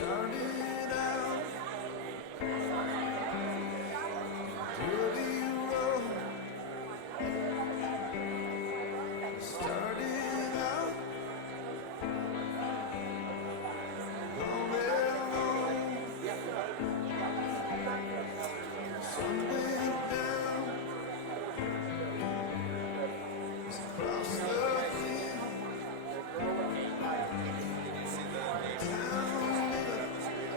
Started out dirty road. Started out all alone. Sun went down across the hill. Town lit up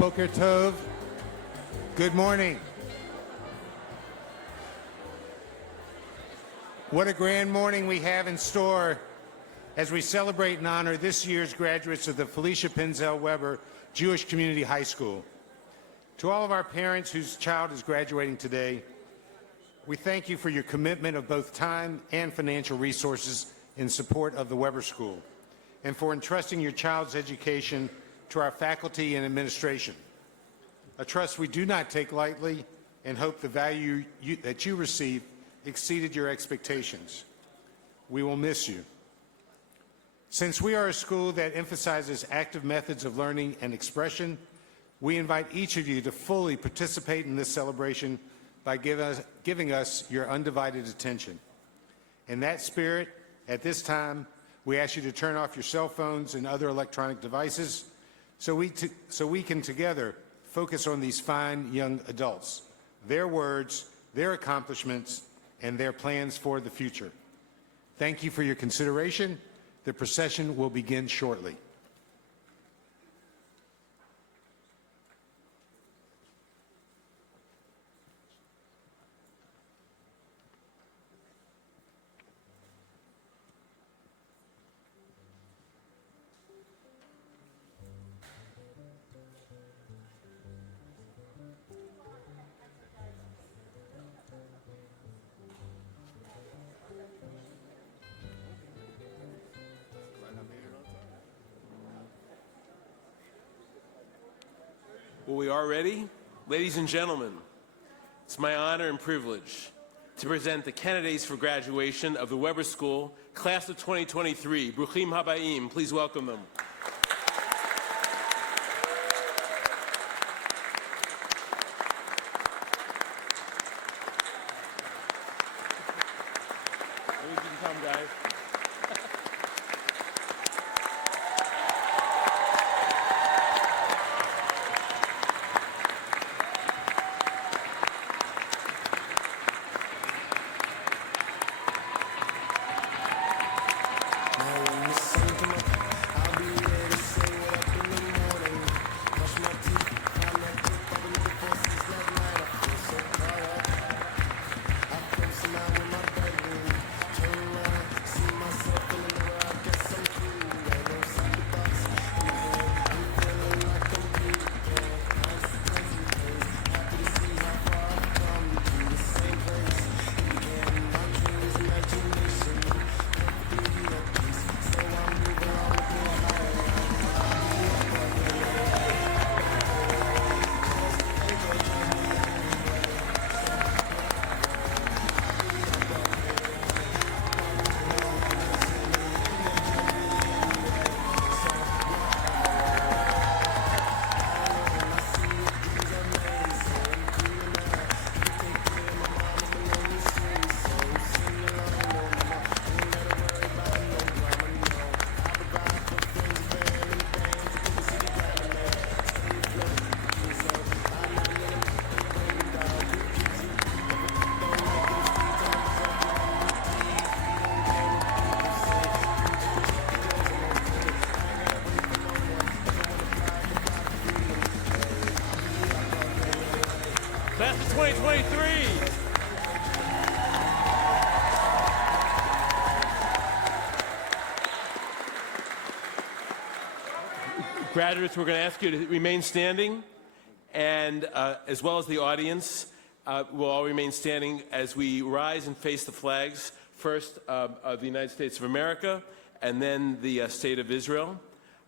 Boker Tov. Good morning. What a grand morning we have in store as we celebrate and honor this year's graduates of the Felicia Penzel Weber Jewish Community High School. To all of our parents whose child is graduating today, we thank you for your commitment of both time and financial resources in support of the Weber School, and for entrusting your child's education to our faculty and administration, a trust we do not take lightly and hope the value that you receive exceeded your expectations. We will miss you. Since we are a school that emphasizes active methods of learning and expression, we invite each of you to fully participate in this celebration by giving us your undivided attention. In that spirit, at this time, we ask you to turn off your cell phones and other electronic devices so we can together focus on these fine young adults, their words, their accomplishments, and their plans for the future. Thank you for your consideration. The procession will begin shortly. Well, we are ready. Ladies and gentlemen, it's my honor and privilege to present the candidates for graduation of the Weber School, Class of 2023. Bruchim Habayim. Please welcome them. Maybe you can come, guys. Class of 2023. Graduates, we're going to ask you to remain standing, and as well as the audience, we'll all remain standing as we rise and face the flags, first of the United States of America, and then the State of Israel.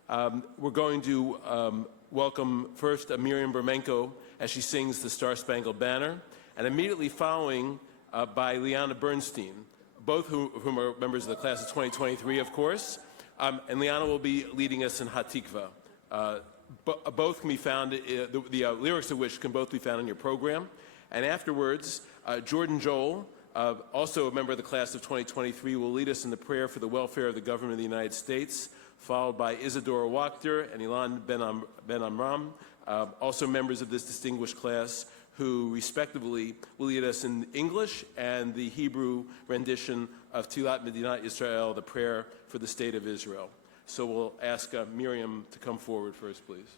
We're going to welcome first Miriam Bermenko as she sings the Star Spangled Banner, and immediately following by Liana Bernstein, both of whom are members of the class of 2023, of course, and Liana will be leading us in Hatikva. Both can be found, the lyrics of which can both be found in your program. And afterwards, Jordan Joel, also a member of the class of 2023, will lead us in the prayer for the welfare of the government of the United States, followed by Isadora Wachter and Ilan Ben Amram, also members of this distinguished class, who respectively will lead us in English and the Hebrew rendition of Tilat Medinat Yisrael, the prayer for the State of Israel. So we'll ask Miriam to come forward first, please.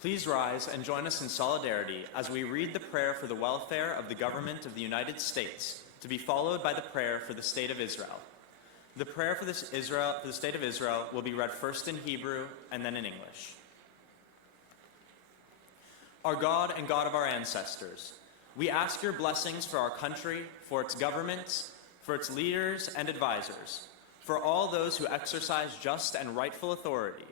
Please rise and join us in solidarity as we read the prayer for the welfare of the government of the United States, to be followed by the prayer for the State of Israel. The prayer for the State of Israel will be read first in Hebrew and then in English. Our God and God of our ancestors, we ask your blessings for our country, for its governments, for its leaders and advisors, for all those who exercise just and rightful authority.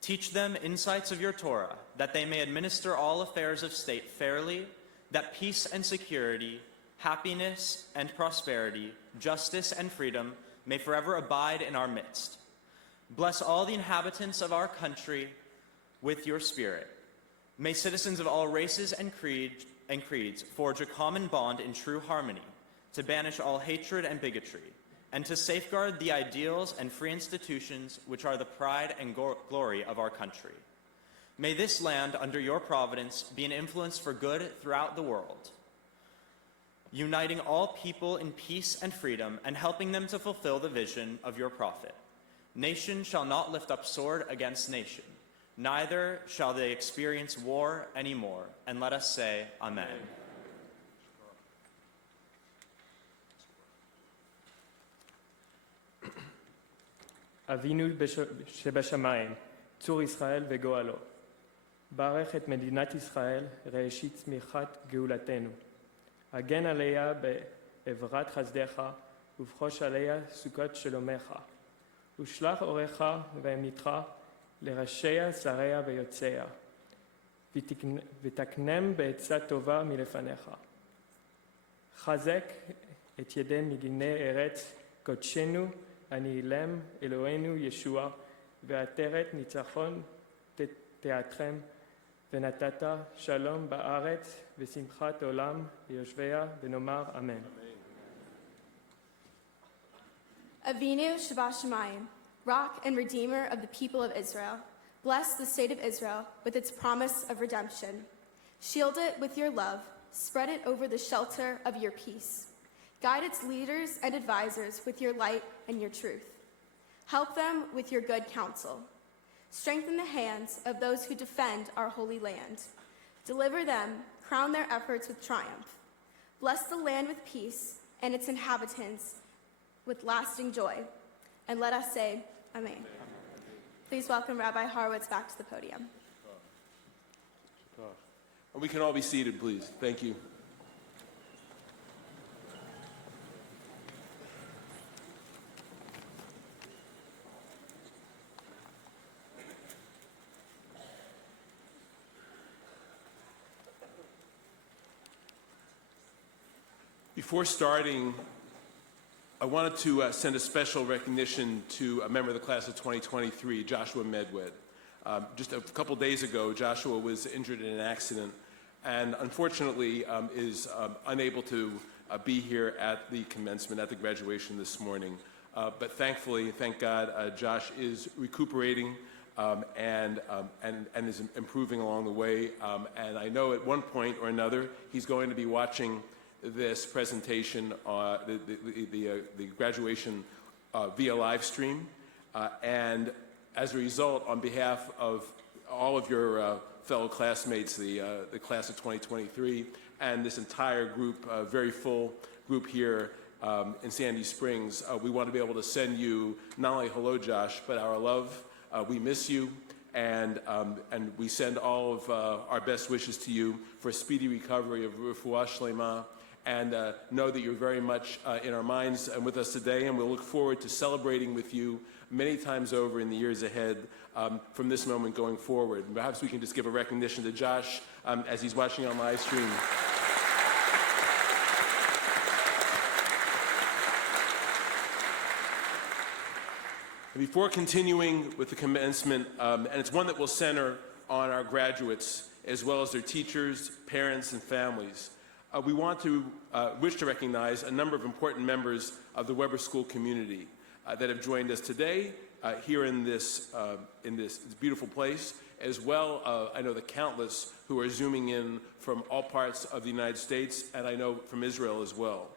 Teach them insights of your Torah, that they may administer all affairs of state fairly, that peace and security, happiness and prosperity, justice and freedom may forever abide in our midst. Bless all the inhabitants of our country with your spirit. May citizens of all races and creeds forge a common bond in true harmony, to banish all hatred and bigotry, and to safeguard the ideals and free institutions which are the pride and glory of our country. May this land, under your providence, be an influence for good throughout the world, uniting all people in peace and freedom and helping them to fulfill the vision of your prophet. Nation shall not lift up sword against nation, neither shall they experience war anymore. And let us say, Amen. אבינו שבשמיים, צור ישראל וגואלו. ברך את מדינת ישראל, ראשית צמיחת גאולתנו. הגן עליה בעברת חסדך, ובחוש עליה סוכות שלומך. ושלח אורך ואמתך לראשיה, שריה ויוצאיה. ותקנם בעצה טובה מלפניך. חזק את ידי מגיני ארץ קודשנו, אני אילם אלוהינו ישוע, ועטרת ניצחון תיאטכם, ונתת שלום בארץ ושמחת עולם ליושביה, ונאמר אמן. Avinu Shabashamayim, rock and redeemer of the people of Israel, bless the state of Israel with its promise of redemption. Shield it with your love, spread it over the shelter of your peace. Guide its leaders and advisors with your light and your truth. Help them with your good counsel. Strengthen the hands of those who defend our holy land. Deliver them, crown their efforts with triumph. Bless the land with peace and its inhabitants with lasting joy. And let us say, Amen. Please welcome Rabbi Horowitz back to the podium. And we can all be seated, please. Thank you. Before starting, I wanted to send a special recognition to a member of the class of 2023, Joshua Medwed. Just a couple days ago, Joshua was injured in an accident and unfortunately is unable to be here at the commencement, at the graduation this morning. But thankfully, thank God, Josh is recuperating and is improving along the way. And I know at one point or another, he's going to be watching this presentation, the graduation via live stream. And as a result, on behalf of all of your fellow classmates, the class of 2023, and this entire group, very full group here in Sandy Springs, we want to be able to send you not only hello, Josh, but our love. We miss you, and we send all of our best wishes to you for a speedy recovery of Refuah Shlema. And know that you're very much in our minds and with us today, and we'll look forward to celebrating with you many times over in the years ahead from this moment going forward. And perhaps we can just give a recognition to Josh as he's watching on live stream. And before continuing with the commencement, and it's one that will center on our graduates as well as their teachers, parents, and families. We wish to recognize a number of important members of the Weber School community that have joined us today here in this beautiful place, as well, I know the countless who are zooming in from all parts of the United States, and I know from Israel as well.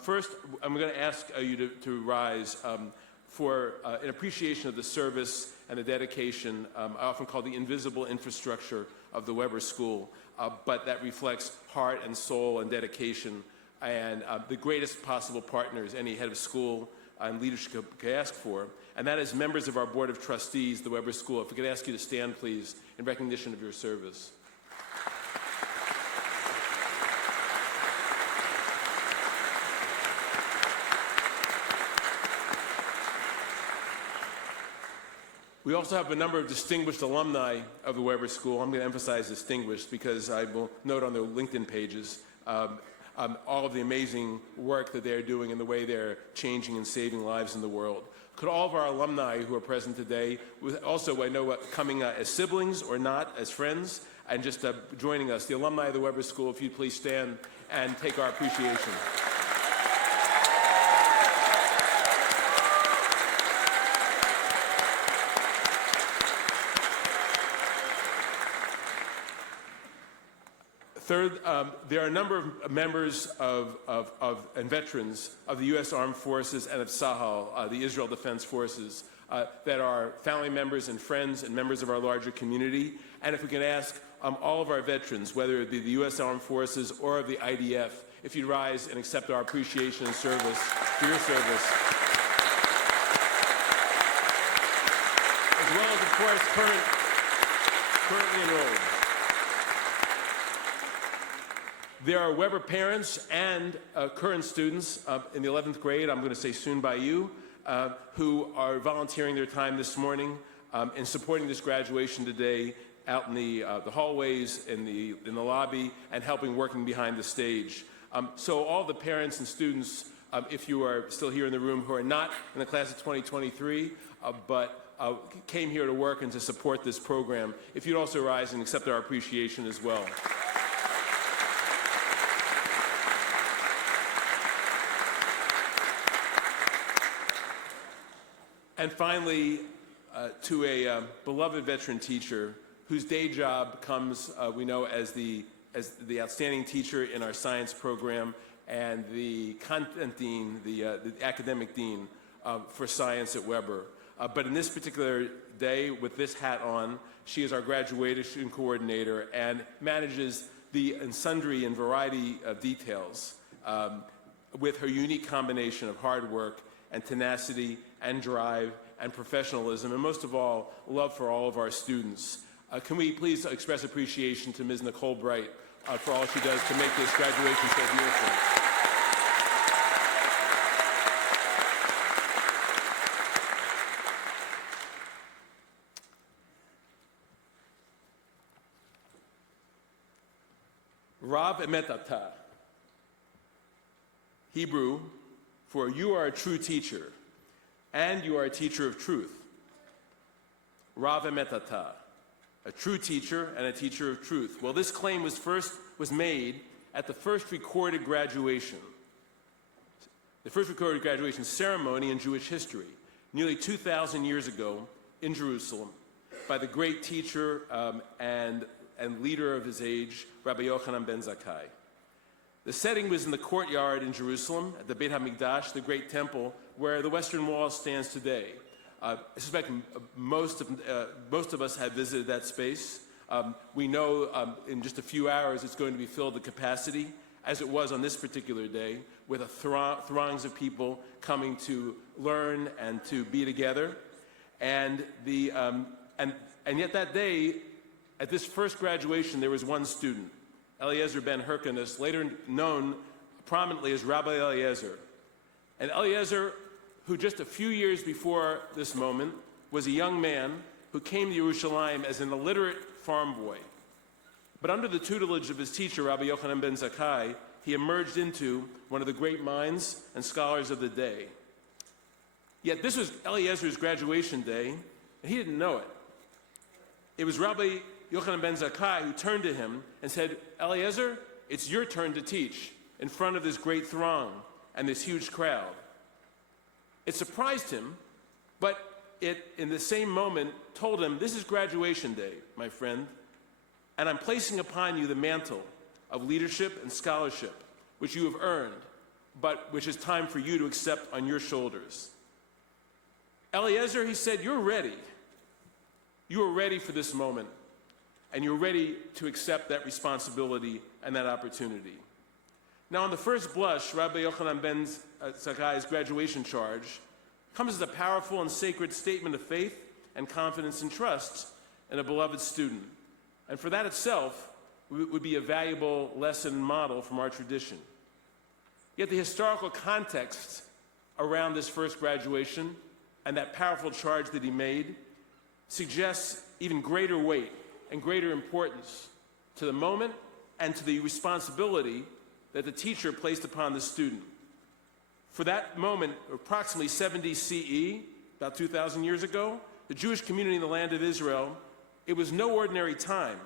First, I'm going to ask you to rise for an appreciation of the service and the dedication I often call the invisible infrastructure of the Weber School, but that reflects heart and soul and dedication and the greatest possible partners any head of school and leadership could ask for, and that is members of our Board of Trustees, the Weber School. If we could ask you to stand, please, in recognition of your service. We also have a number of distinguished alumni of the Weber School. I'm going to emphasize distinguished because I will note on their LinkedIn pages all of the amazing work that they're doing and the way they're changing and saving lives in the world. Could all of our alumni who are present today, also I know coming as siblings or not, as friends, and just joining us, the alumni of the Weber School, if you'd please stand and take our appreciation. Third, there are a number of members and veterans of the U.S. Armed Forces and of Tzahal, the Israel Defense Forces, that are family members and friends and members of our larger community. And if we can ask all of our veterans, whether it be the U.S. Armed Forces or of the IDF, if you'd rise and accept our appreciation and service for your service. As well as, of course, currently enrolled. There are Weber parents and current students in the 11th grade, I'm going to say soon by you, who are volunteering their time this morning in supporting this graduation today out in the hallways, in the lobby, and working behind the stage. So all the parents and students, if you are still here in the room, who are not in the class of 2023, but came here to work and to support this program, if you'd also rise and accept our appreciation as well. And finally, to a beloved veteran teacher whose day job comes, we know, as the outstanding teacher in our science program and the content dean, the academic dean for science at Weber. But in this particular day, with this hat on, she is our graduation coordinator and manages the sundry and variety of details with her unique combination of hard work and tenacity and drive and professionalism, and most of all, love for all of our students. Can we please express appreciation to Ms. Nicole Bright for all she does to make this graduation so beautiful. Rav Emet Ata, Hebrew for you are a true teacher, and you are a teacher of truth. Rav Emet Ata, a true teacher and a teacher of truth. Well, this claim was made at the first recorded graduation ceremony in Jewish history, nearly 2,000 years ago in Jerusalem, by the great teacher and leader of his age, Rabbi Yochanan ben Zakkai. The setting was in the courtyard in Jerusalem, at the Beit HaMikdash, the great temple, where the Western Wall stands today. I suspect most of us have visited that space. We know in just a few hours it's going to be filled to capacity, as it was on this particular day, with throngs of people coming to learn and to be together. And yet that day, at this first graduation, there was one student, Eliezer ben Hyrcanus, later known prominently as Rabbi Eliezer. And Eliezer, who just a few years before this moment was a young man who came to Yerushalayim as an illiterate farm boy. But under the tutelage of his teacher, Rabbi Yochanan ben Zakkai, he emerged into one of the great minds and scholars of the day. Yet this was Eliezer's graduation day, and he didn't know it. It was Rabbi Yochanan ben Zakkai who turned to him and said, Eliezer, it's your turn to teach in front of this great throng and this huge crowd. It surprised him, but it, in the same moment, told him, this is graduation day, my friend, and I'm placing upon you the mantle of leadership and scholarship, which you have earned, but which is time for you to accept on your shoulders. Eliezer, he said, you're ready. You are ready for this moment. and you're ready to accept that responsibility and that opportunity. Now, on the first blush, Rabbi Yochanan ben Zakkai's graduation charge comes as a powerful and sacred statement of faith and confidence and trust in a beloved student. And for that itself would be a valuable lesson and model from our tradition. Yet the historical context around this first graduation and that powerful charge that he made suggests even greater weight and greater importance to the moment and to the responsibility that the teacher placed upon the student. For that moment, approximately 70 CE, about 2,000 years ago, the Jewish community in the land of Israel, it was no ordinary time.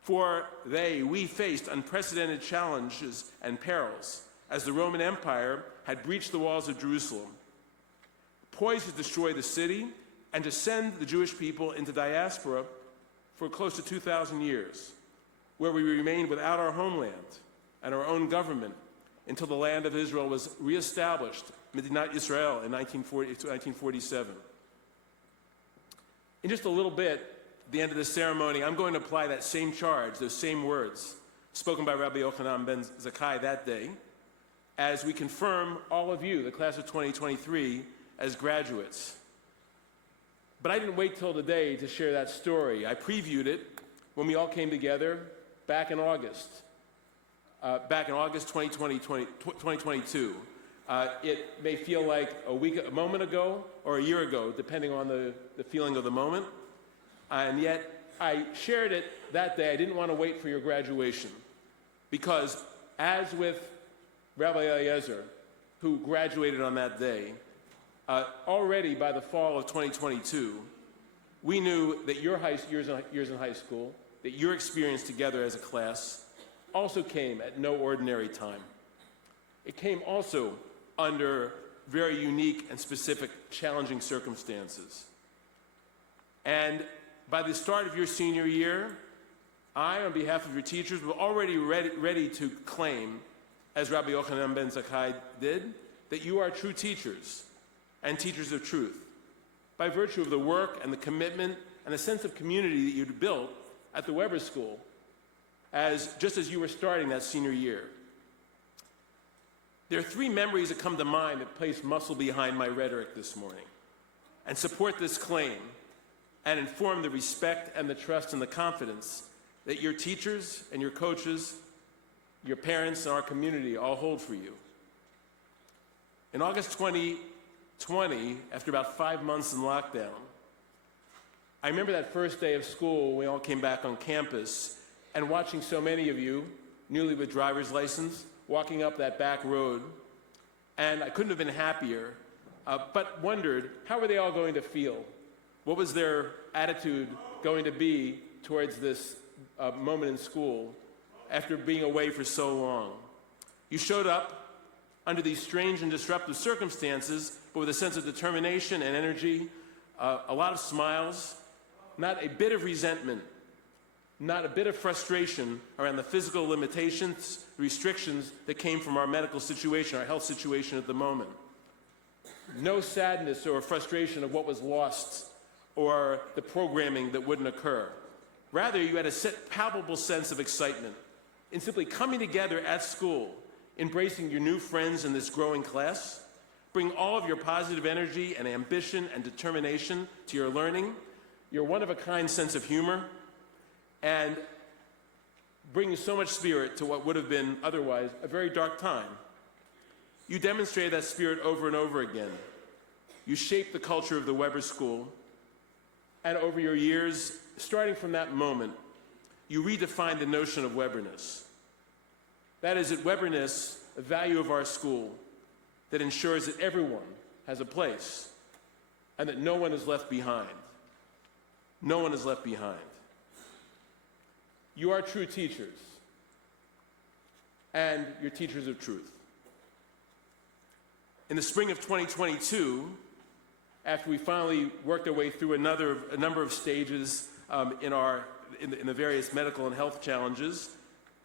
For we faced unprecedented challenges and perils as the Roman Empire had breached the walls of Jerusalem, poised to destroy the city and to send the Jewish people into diaspora for close to 2,000 years, where we remained without our homeland and our own government until the land of Israel was reestablished, Medinat Israel, in 1947. In just a little bit, at the end of the ceremony, I'm going to apply that same charge, those same words, spoken by Rabbi Yochanan ben Zakkai that day, as we confirm all of you, the class of 2023, as graduates. But I didn't wait till today to share that story. I previewed it when we all came together back in August 2022. It may feel like a moment ago or a year ago, depending on the feeling of the moment. And yet, I shared it that day. I didn't want to wait for your graduation. Because as with Rabbi Eliezer, who graduated on that day, already by the fall of 2022, we knew that your years in high school, that your experience together as a class, also came at no ordinary time. It came also under very unique and specific challenging circumstances. And by the start of your senior year, I, on behalf of your teachers, were already ready to claim, as Rabbi Yochanan ben Zakkai did, that you are true teachers and teachers of truth, by virtue of the work and the commitment and the sense of community that you'd built at the Weber School, just as you were starting that senior year. There are three memories that come to mind that place muscle behind my rhetoric this morning and support this claim and inform the respect and the trust and the confidence that your teachers and your coaches, your parents, and our community all hold for you. In August 2020, after about 5 months in lockdown, I remember that first day of school when we all came back on campus and watching so many of you, newly with driver's license, walking up that back road. And I couldn't have been happier, but wondered, how were they all going to feel? What was their attitude going to be towards this moment in school after being away for so long? You showed up under these strange and disruptive circumstances, but with a sense of determination and energy, a lot of smiles, not a bit of resentment, not a bit of frustration around the physical limitations, restrictions that came from our medical situation, our health situation at the moment. No sadness or frustration of what was lost or the programming that wouldn't occur. Rather, you had a palpable sense of excitement in simply coming together at school, embracing your new friends in this growing class, bring all of your positive energy and ambition and determination to your learning, your one-of-a-kind sense of humor, and bringing so much spirit to what would have been otherwise a very dark time. You demonstrated that spirit over and over again. You shaped the culture of the Weber School, and over your years, starting from that moment, you redefined the notion of Weberness. That is, at Weberness, a value of our school that ensures that everyone has a place and that no one is left behind. No one is left behind. You are true teachers, and you're teachers of truth. In the spring of 2022, after we finally worked our way through a number of stages in the various medical and health challenges,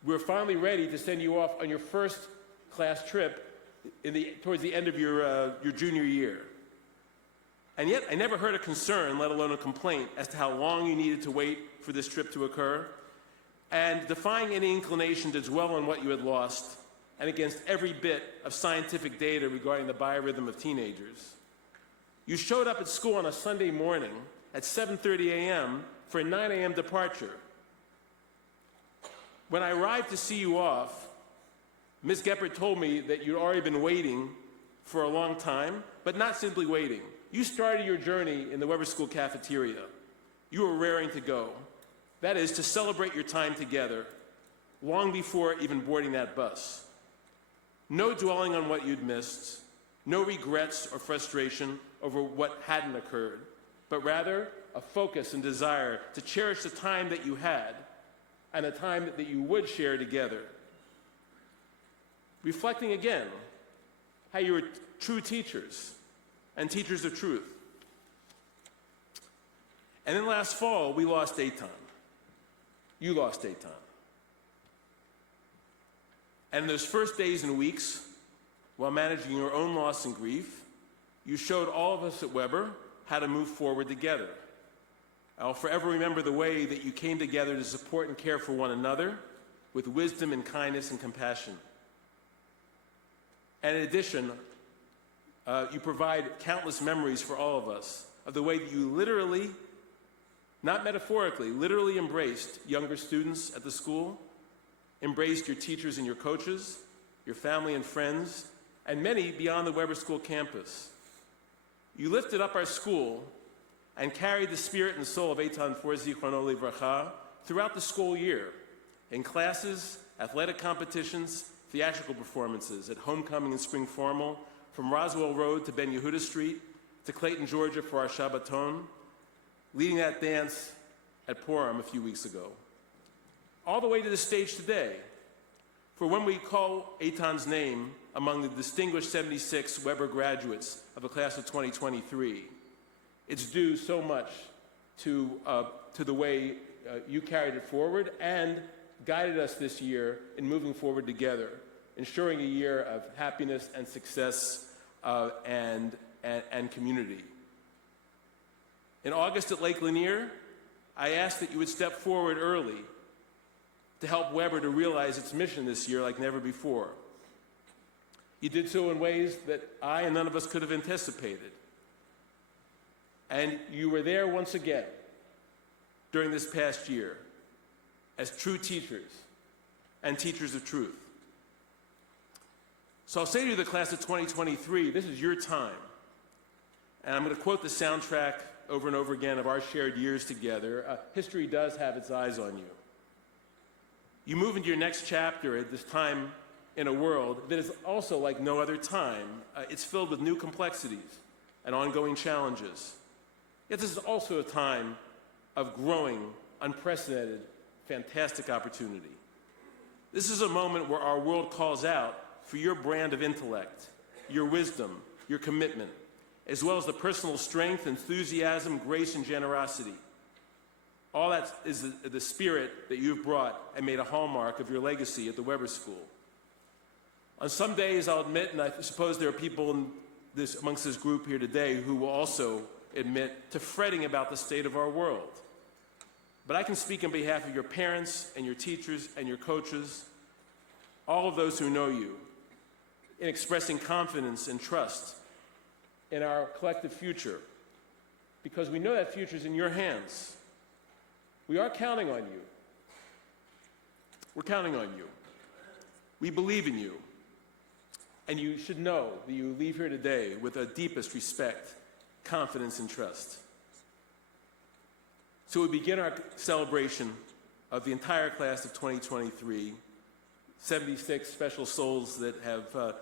we were finally ready to send you off on your first class trip towards the end of your junior year. And yet, I never heard a concern, let alone a complaint, as to how long you needed to wait for this trip to occur, and defying any inclination to dwell on what you had lost, and against every bit of scientific data regarding the biorhythm of teenagers. You showed up at school on a Sunday morning at 7:30 a.m. for a 9 a.m. departure. When I arrived to see you off, Ms. Geppert told me that you'd already been waiting for a long time, but not simply waiting. You started your journey in the Weber School cafeteria. You were raring to go. That is, to celebrate your time together, long before even boarding that bus. No dwelling on what you'd missed, no regrets or frustration over what hadn't occurred, but rather a focus and desire to cherish the time that you had and the time that you would share together. Reflecting again how you were true teachers and teachers of truth. And then last fall, we lost Eitan. You lost Eitan. And in those first days and weeks, while managing your own loss and grief, you showed all of us at Weber how to move forward together. I'll forever remember the way that you came together to support and care for one another with wisdom and kindness and compassion. And in addition, you provide countless memories for all of us of the way that you literally, not metaphorically, literally embraced younger students at the school, embraced your teachers and your coaches, your family and friends, and many beyond the Weber School campus. You lifted up our school and carried the spirit and soul of Eitan Fohr Zichrono Livracha throughout the school year, in classes, athletic competitions, theatrical performances, at homecoming and spring formal, from Roswell Road to Ben Yehuda Street, to Clayton, Georgia for our Shabbaton, leading that dance at Purim a few weeks ago. All the way to the stage today, for when we call Eitan's name among the distinguished 76 Weber graduates of the class of 2023, it's due so much to the way you carried it forward and guided us this year in moving forward together, ensuring a year of happiness and success and community. In August at Lake Lanier, I asked that you would step forward early to help Weber to realize its mission this year like never before. You did so in ways that I and none of us could have anticipated. And you were there once again during this past year as true teachers and teachers of truth. So I'll say to the class of 2023, this is your time. And I'm going to quote the soundtrack over and over again of our shared years together. History does have its eyes on you. You move into your next chapter at this time in a world that is also like no other time. It's filled with new complexities and ongoing challenges. Yet this is also a time of growing, unprecedented, fantastic opportunity. This is a moment where our world calls out for your brand of intellect, your wisdom, your commitment, as well as the personal strength, enthusiasm, grace, and generosity. All that is the spirit that you've brought and made a hallmark of your legacy at the Weber School. On some days, I'll admit, and I suppose there are people amongst this group here today who will also admit to fretting about the state of our world. But I can speak on behalf of your parents and your teachers and your coaches, all of those who know you, in expressing confidence and trust in our collective future, because we know that future is in your hands. We are counting on you. We're counting on you. We believe in you. And you should know that you leave here today with the deepest respect, confidence, and trust. So we begin our celebration of the entire class of 2023, 76 special souls that have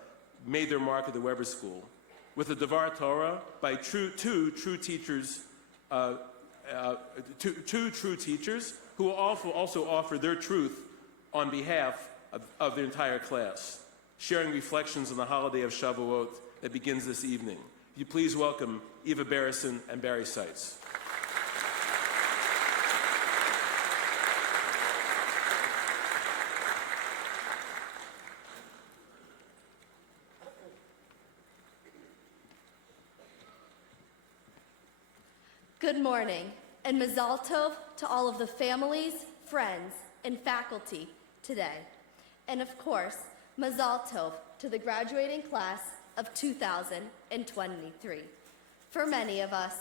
made their mark at the Weber School, with the Devar Torah by two true teachers, two true teachers who will also offer their truth on behalf of the entire class, sharing reflections on the holiday of Shavuot that begins this evening. Will you please welcome Eva Barrison and Barry Seitz. Good morning, and Mazal Tov to all of the families, friends, and faculty today. And of course, Mazal Tov to the graduating class of 2023. For many of us,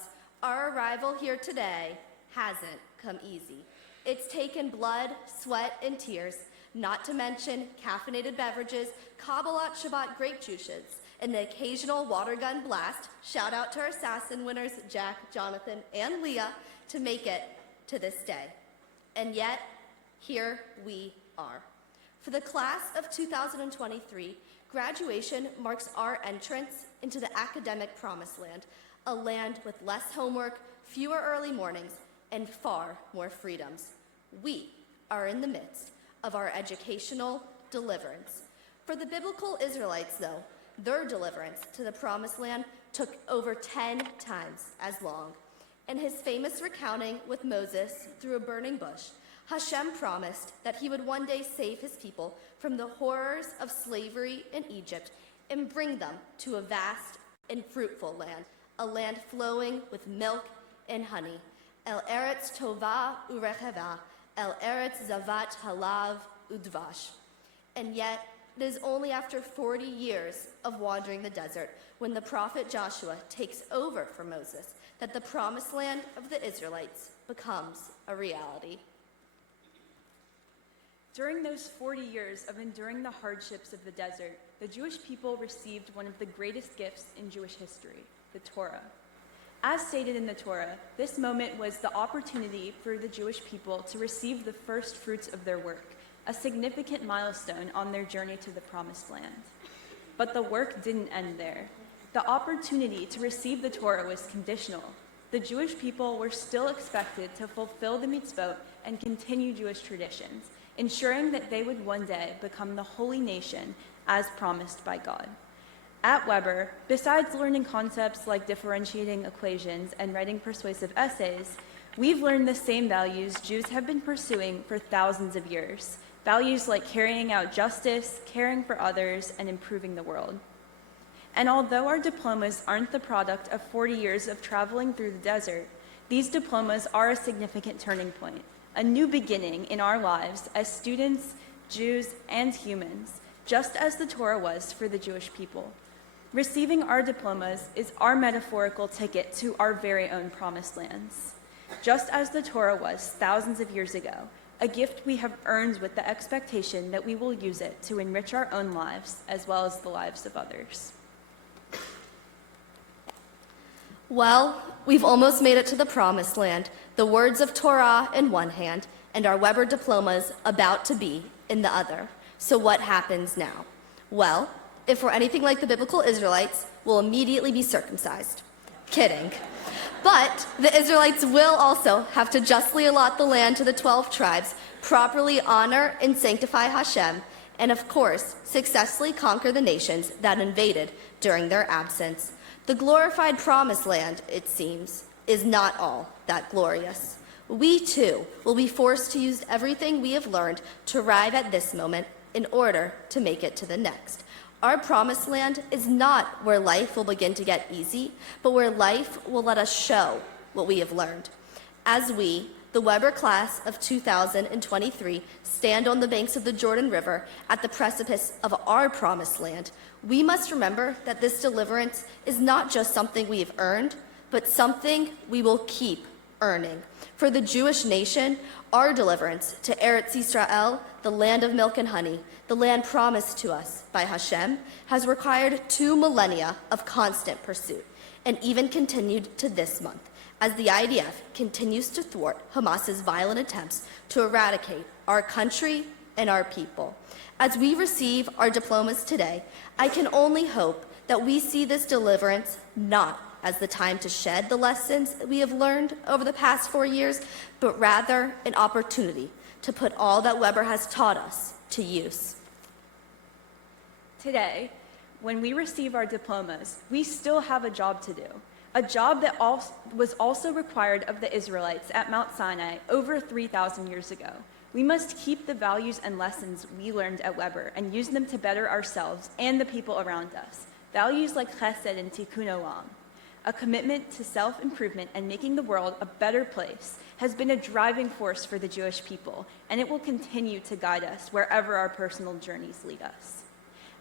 our arrival here today hasn't come easy. It's taken blood, sweat, and tears, not to mention caffeinated beverages, Kabbalat Shabbat grape juices, and the occasional water gun blast, shout out to our assassin winners Jack, Jonathan, and Leah, to make it to this day. And yet, here we are. For the class of 2023, graduation marks our entrance into the academic promised land, a land with less homework, fewer early mornings, and far more freedoms. We are in the midst of our educational deliverance. For the biblical Israelites, though, their deliverance to the promised land took over 10 times as long. In his famous recounting with Moses through a burning bush, Hashem promised that he would one day save his people from the horrors of slavery in Egypt and bring them to a vast and fruitful land, a land flowing with milk and honey. El Eretz Tova Urecheva, El Eretz Zavat Halav Udvash. And yet, it is only after 40 years of wandering the desert, when the prophet Joshua takes over from Moses, that the promised land of the Israelites becomes a reality. During those 40 years of enduring the hardships of the desert, the Jewish people received one of the greatest gifts in Jewish history, the Torah. As stated in the Torah, this moment was the opportunity for the Jewish people to receive the first fruits of their work, a significant milestone on their journey to the Promised Land. But the work didn't end there. The opportunity to receive the Torah was conditional. The Jewish people were still expected to fulfill the mitzvot and continue Jewish traditions, ensuring that they would one day become the holy nation as promised by God. At Weber, besides learning concepts like differentiating equations and writing persuasive essays, we've learned the same values Jews have been pursuing for thousands of years. Values like carrying out justice, caring for others, and improving the world. And although our diplomas aren't the product of 40 years of traveling through the desert, these diplomas are a significant turning point, a new beginning in our lives as students, Jews, and humans, just as the Torah was for the Jewish people. Receiving our diplomas is our metaphorical ticket to our very own promised lands. Just as the Torah was thousands of years ago, a gift we have earned with the expectation that we will use it to enrich our own lives as well as the lives of others. Well, we've almost made it to the promised land, the words of Torah in one hand and our Weber diplomas about to be in the other. So what happens now? Well, if we're anything like the biblical Israelites, we'll immediately be circumcised. Kidding. But the Israelites will also have to justly allot the land to the 12 tribes, properly honor and sanctify Hashem, and of course, successfully conquer the nations that invaded during their absence. The glorified promised land, it seems, is not all that glorious. We too will be forced to use everything we have learned to arrive at this moment in order to make it to the next. Our promised land is not where life will begin to get easy, but where life will let us show what we have learned. As we, the Weber class of 2023, stand on the banks of the Jordan River at the precipice of our promised land, we must remember that this deliverance is not just something we have earned, but something we will keep earning. For the Jewish nation, our deliverance to Eretz Yisrael, the land of milk and honey, the land promised to us by Hashem, has required 2 millennia of constant pursuit, and even continued to this month, as the IDF continues to thwart Hamas's violent attempts to eradicate our country and our people. As we receive our diplomas today, I can only hope that we see this deliverance not as the time to shed the lessons we have learned over the past 4 years, but rather an opportunity to put all that Weber has taught us to use. Today, when we receive our diplomas, we still have a job to do, a job that was also required of the Israelites at Mount Sinai over 3,000 years ago. We must keep the values and lessons we learned at Weber and use them to better ourselves and the people around us, values like chesed and tikkun olam. A commitment to self-improvement and making the world a better place has been a driving force for the Jewish people, and it will continue to guide us wherever our personal journeys lead us.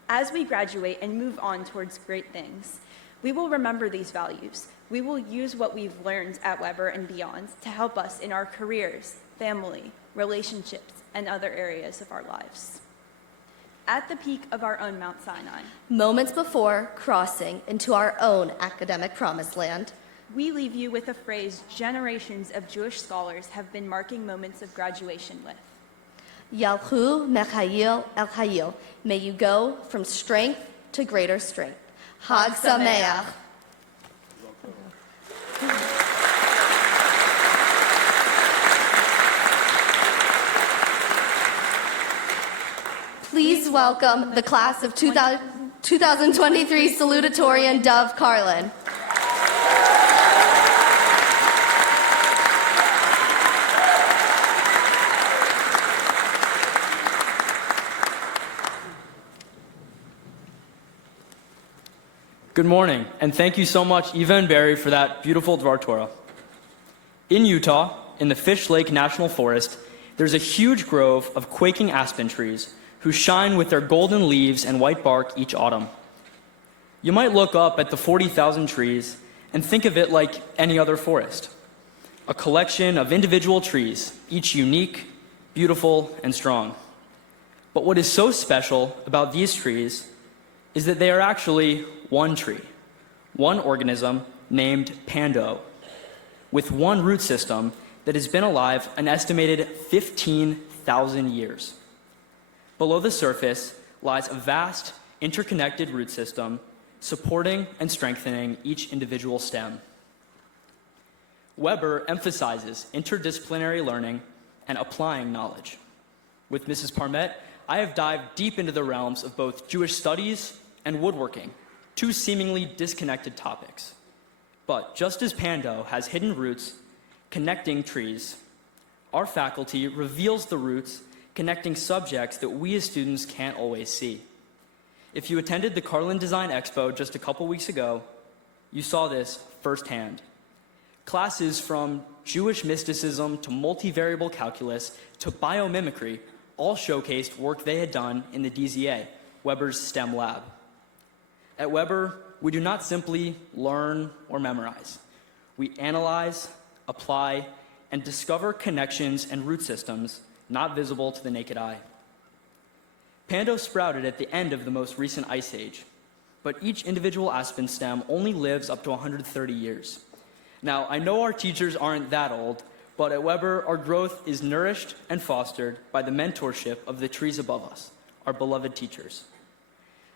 As we graduate and move on towards great things, we will remember these values. We will use what we've learned at Weber and beyond to help us in our careers, family, relationships, and other areas of our lives. At the peak of our own Mount Sinai, moments before crossing into our own academic promised land, we leave you with a phrase generations of Jewish scholars have been marking moments of graduation with. Yalchu mechayil el hayil. May you go from strength to greater strength. Hag Sameach. Please welcome the class of 2023 salutatorian Dove Carlin. Good morning, and thank you so much, Eva and Barry, for that beautiful Dvar Torah. In Utah, in the Fish Lake National Forest, there's a huge grove of quaking aspen trees who shine with their golden leaves and white bark each autumn. You might look up at the 40,000 trees and think of it like any other forest, a collection of individual trees, each unique, beautiful, and strong. But what is so special about these trees is that they are actually one tree, one organism named Pando, with one root system that has been alive an estimated 15,000 years. Below the surface lies a vast, interconnected root system supporting and strengthening each individual stem. Weber emphasizes interdisciplinary learning and applying knowledge. With Mrs. Parmet, I have dived deep into the realms of both Jewish studies and woodworking, two seemingly disconnected topics. But just as Pando has hidden roots connecting trees, our faculty reveals the roots connecting subjects that we as students can't always see. If you attended the Carlin Design Expo just a couple weeks ago, you saw this firsthand. Classes from Jewish mysticism to multivariable calculus to biomimicry all showcased work they had done in the DZA, Weber's STEM lab. At Weber, we do not simply learn or memorize. We analyze, apply, and discover connections and root systems not visible to the naked eye. Pando sprouted at the end of the most recent ice age, but each individual aspen stem only lives up to 130 years. Now, I know our teachers aren't that old, but at Weber, our growth is nourished and fostered by the mentorship of the trees above us, our beloved teachers.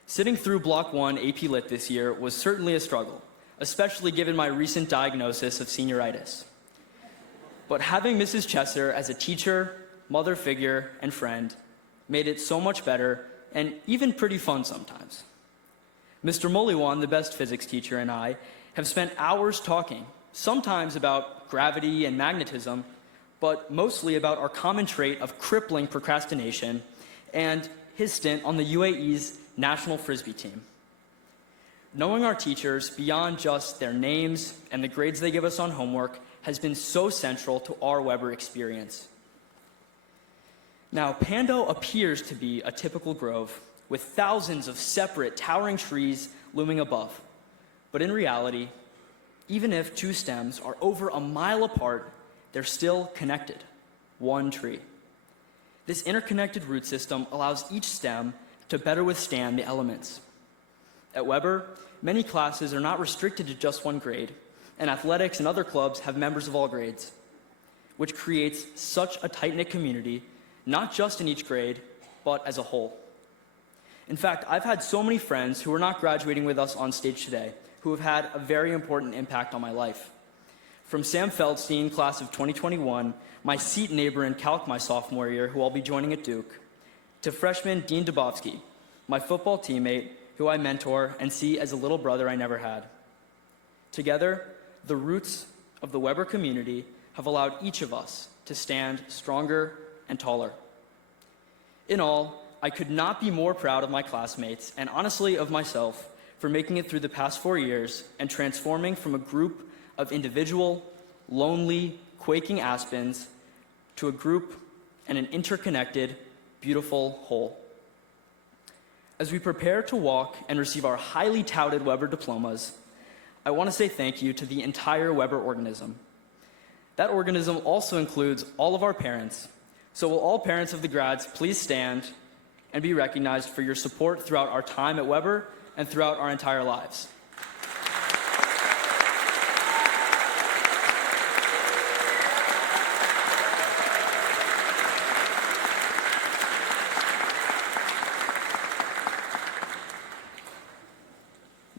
Sitting through Block 1 AP Lit this year was certainly a struggle, especially given my recent diagnosis of senioritis. But having Mrs. Chesser as a teacher, mother figure, and friend made it so much better and even pretty fun sometimes. Mr. Moliwan, the best physics teacher, and I have spent hours talking, sometimes about gravity and magnetism, but mostly about our common trait of crippling procrastination and his stint on the UAE's National Frisbee team. Knowing our teachers beyond just their names and the grades they give us on homework has been so central to our Weber experience. Now, Pando appears to be a typical grove with thousands of separate towering trees looming above. But in reality, even if two stems are over a mile apart, they're still connected, one tree. This interconnected root system allows each stem to better withstand the elements. At Weber, many classes are not restricted to just one grade, and athletics and other clubs have members of all grades, which creates such a tight-knit community, not just in each grade, but as a whole. In fact, I've had so many friends who are not graduating with us on stage today, who have had a very important impact on my life. From Sam Feldstein, class of 2021, my seat neighbor in Calc my sophomore year, who I'll be joining at Duke, to freshman Dean Dubovsky, my football teammate, who I mentor and see as a little brother I never had. Together, the roots of the Weber community have allowed each of us to stand stronger and taller. In all, I could not be more proud of my classmates and honestly of myself for making it through the past 4 years and transforming from a group of individual, lonely, quaking Aspens to a group and an interconnected, beautiful whole. As we prepare to walk and receive our highly touted Weber diplomas, I want to say thank you to the entire Weber organism. That organism also includes all of our parents. So will all parents of the grads please stand and be recognized for your support throughout our time at Weber and throughout our entire lives.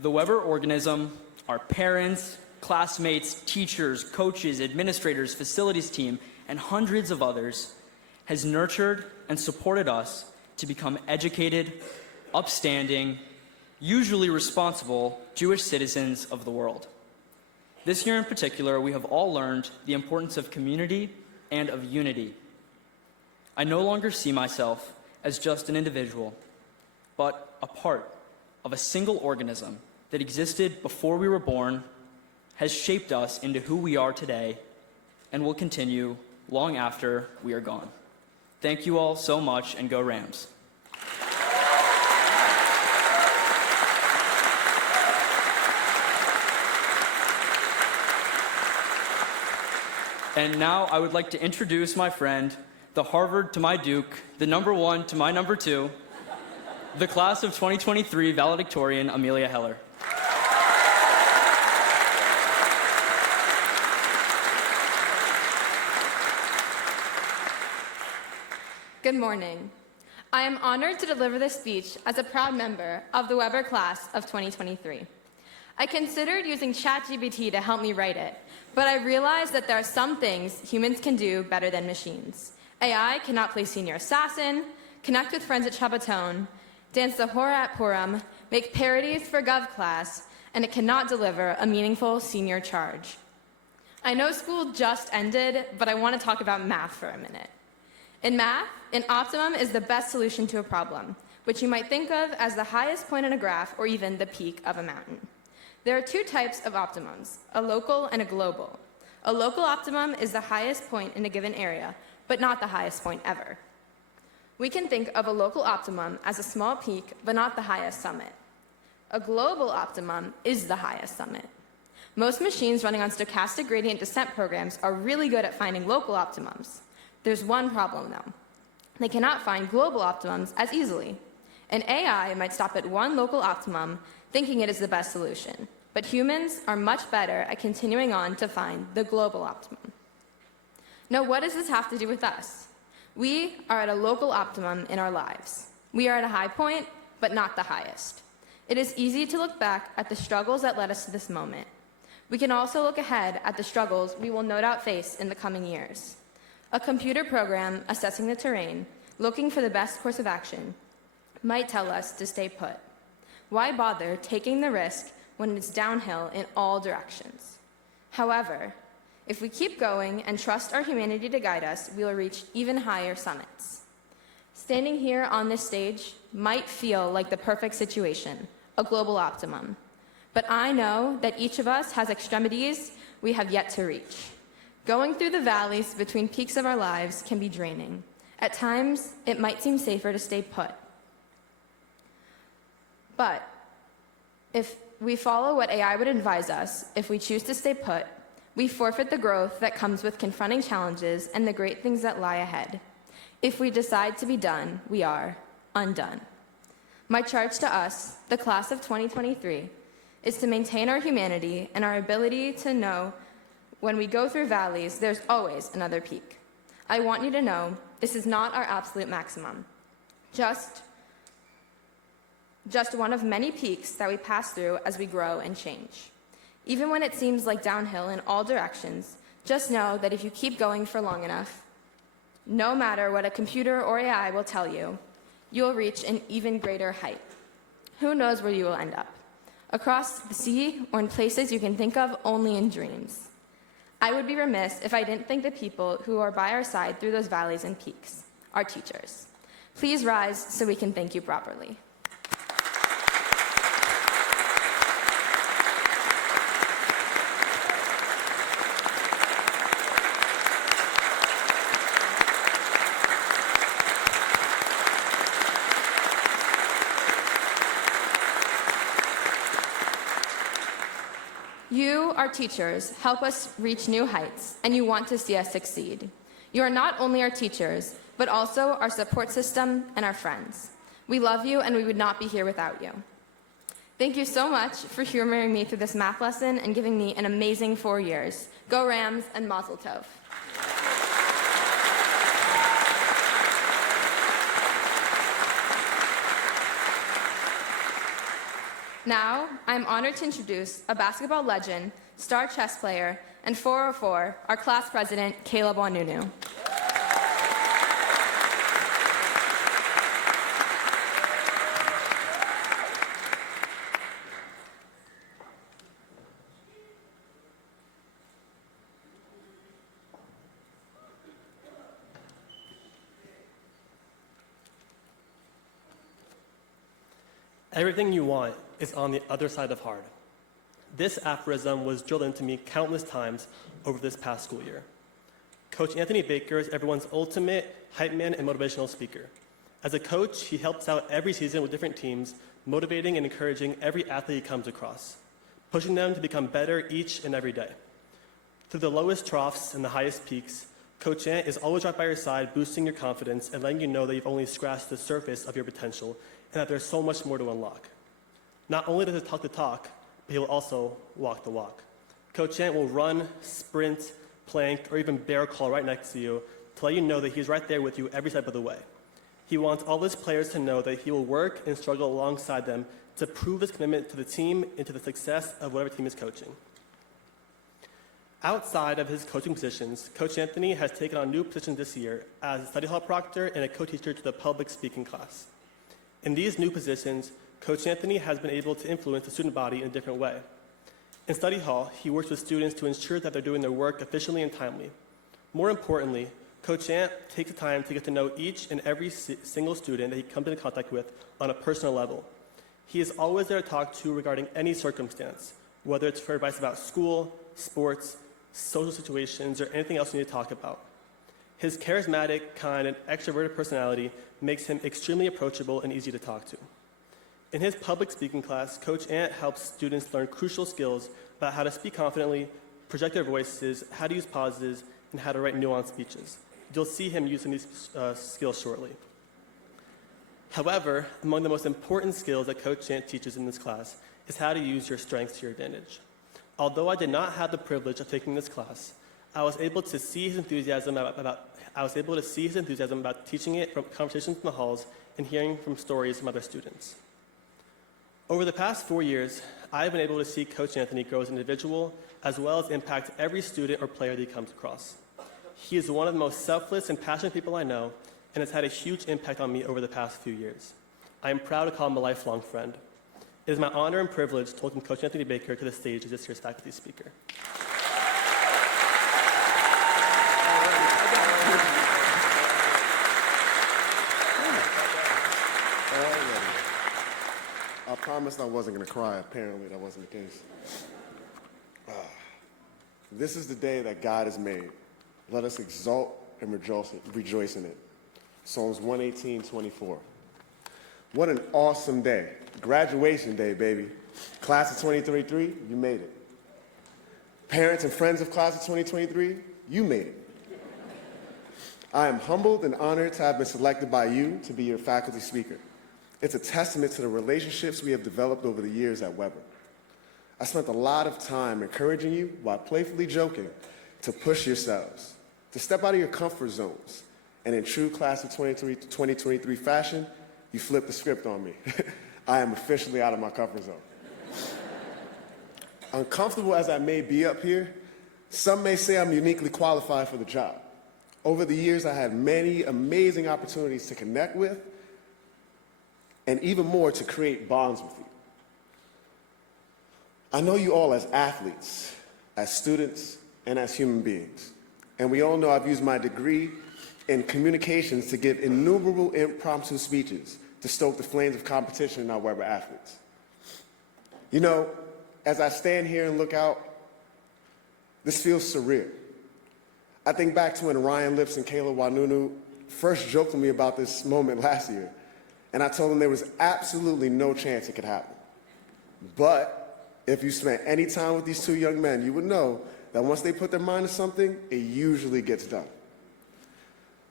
The Weber organism, our parents, classmates, teachers, coaches, administrators, facilities team, and hundreds of others has nurtured and supported us to become educated, upstanding, usually responsible Jewish citizens of the world. This year in particular, we have all learned the importance of community and of unity. I no longer see myself as just an individual, but a part of a single organism that existed before we were born, has shaped us into who we are today, and will continue long after we are gone. Thank you all so much, and go Rams. And now I would like to introduce my friend, the Harvard to my Duke, the number 1 to my number 2, the class of 2023 valedictorian, Amelia Heller. Good morning. I am honored to deliver this speech as a proud member of the Weber class of 2023. I considered using ChatGPT to help me write it, but I realized that there are some things humans can do better than machines. AI cannot play senior assassin, connect with friends at Shabbaton, dance the Hora at Purim, make parodies for Gov class, and it cannot deliver a meaningful senior charge. I know school just ended, but I want to talk about math for a minute. In math, an optimum is the best solution to a problem, which you might think of as the highest point in a graph or even the peak of a mountain. There are 2 types of optimums, a local and a global. A local optimum is the highest point in a given area, but not the highest point ever. We can think of a local optimum as a small peak, but not the highest summit. A global optimum is the highest summit. Most machines running on stochastic gradient descent programs are really good at finding local optimums. There's one problem, though. They cannot find global optimums as easily. An AI might stop at one local optimum, thinking it is the best solution. But humans are much better at continuing on to find the global optimum. Now, what does this have to do with us? We are at a local optimum in our lives. We are at a high point, but not the highest. It is easy to look back at the struggles that led us to this moment. We can also look ahead at the struggles we will no doubt face in the coming years. A computer program assessing the terrain, looking for the best course of action, might tell us to stay put. Why bother taking the risk when it's downhill in all directions? However, if we keep going and trust our humanity to guide us, we will reach even higher summits. Standing here on this stage might feel like the perfect situation, a global optimum. But I know that each of us has extremities we have yet to reach. Going through the valleys between peaks of our lives can be draining. At times, it might seem safer to stay put. But if we follow what AI would advise us, if we choose to stay put, we forfeit the growth that comes with confronting challenges and the great things that lie ahead. If we decide to be done, we are undone. My charge to us, the class of 2023, is to maintain our humanity and our ability to know when we go through valleys, there's always another peak. I want you to know this is not our absolute maximum, just one of many peaks that we pass through as we grow and change. Even when it seems like downhill in all directions, just know that if you keep going for long enough, no matter what a computer or AI will tell you, you will reach an even greater height. Who knows where you will end up? Across the sea or in places you can think of only in dreams. I would be remiss if I didn't thank the people who are by our side through those valleys and peaks, our teachers. Please rise so we can thank you properly. You, our teachers, help us reach new heights, and you want to see us succeed. You are not only our teachers, but also our support system and our friends. We love you, and we would not be here without you. Thank you so much for humoring me through this math lesson and giving me an amazing 4 years. Go Rams and Mazel Tov. Now, I'm honored to introduce a basketball legend, star chess player, and 404, our class president, Caleb Wanunu. Everything you want is on the other side of hard. This aphorism was drilled into me countless times over this past school year. Coach Anthony Baker is everyone's ultimate hype man and motivational speaker. As a coach, he helps out every season with different teams, motivating and encouraging every athlete he comes across, pushing them to become better each and every day. Through the lowest troughs and the highest peaks, Coach Ant is always right by your side, boosting your confidence and letting you know that you've only scratched the surface of your potential and that there's so much more to unlock. Not only does he talk the talk, but he will also walk the walk. Coach Ant will run, sprint, plank, or even bear crawl right next to you to let you know that he's right there with you every step of the way. He wants all his players to know that he will work and struggle alongside them to prove his commitment to the team and to the success of whatever team is coaching. Outside of his coaching positions, Coach Anthony has taken on new positions this year as a study hall proctor and a co-teacher to the public speaking class. In these new positions, Coach Anthony has been able to influence the student body in a different way. In study hall, he works with students to ensure that they're doing their work efficiently and timely. More importantly, Coach Ant takes the time to get to know each and every single student that he comes into contact with on a personal level. He is always there to talk to regarding any circumstance, whether it's for advice about school, sports, social situations, or anything else you need to talk about. His charismatic, kind, and extroverted personality makes him extremely approachable and easy to talk to. In his public speaking class, Coach Ant helps students learn crucial skills about how to speak confidently, project their voices, how to use pauses, and how to write nuanced speeches. You'll see him using these skills shortly. However, among the most important skills that Coach Ant teaches in this class is how to use your strengths to your advantage. Although I did not have the privilege of taking this class, I was able to see his enthusiasm about teaching it from conversations in the halls and hearing from stories from other students. Over the past 4 years, I have been able to see Coach Anthony grow as an individual, as well as impact every student or player that he comes across. He is one of the most selfless and passionate people I know, and has had a huge impact on me over the past few years. I am proud to call him a lifelong friend. It is my honor and privilege to welcome Coach Anthony Baker to the stage as this year's faculty speaker. I promised I wasn't going to cry. Apparently, that wasn't the case. This is the day that God has made. Let us exult and rejoice in it. Psalms 118:24. What an awesome day. Graduation day, baby. Class of 2023, you made it. Parents and friends of class of 2023, you made it. I am humbled and honored to have been selected by you to be your faculty speaker. It's a testament to the relationships we have developed over the years at Weber. I spent a lot of time encouraging you while playfully joking to push yourselves, to step out of your comfort zones. And in true class of 2023 fashion, you flipped the script on me. I am officially out of my comfort zone. Uncomfortable as I may be up here, some may say I'm uniquely qualified for the job. Over the years, I had many amazing opportunities to connect with, and even more to create bonds with you. I know you all as athletes, as students, and as human beings. And we all know I've used my degree in communications to give innumerable impromptu speeches to stoke the flames of competition in our Weber athletes. You know, as I stand here and look out, this feels surreal. I think back to when Ryan Lips and Caleb Wanunu first joked with me about this moment last year, and I told them there was absolutely no chance it could happen. But If you spent any time with these two young men, you would know that once they put their mind to something, it usually gets done.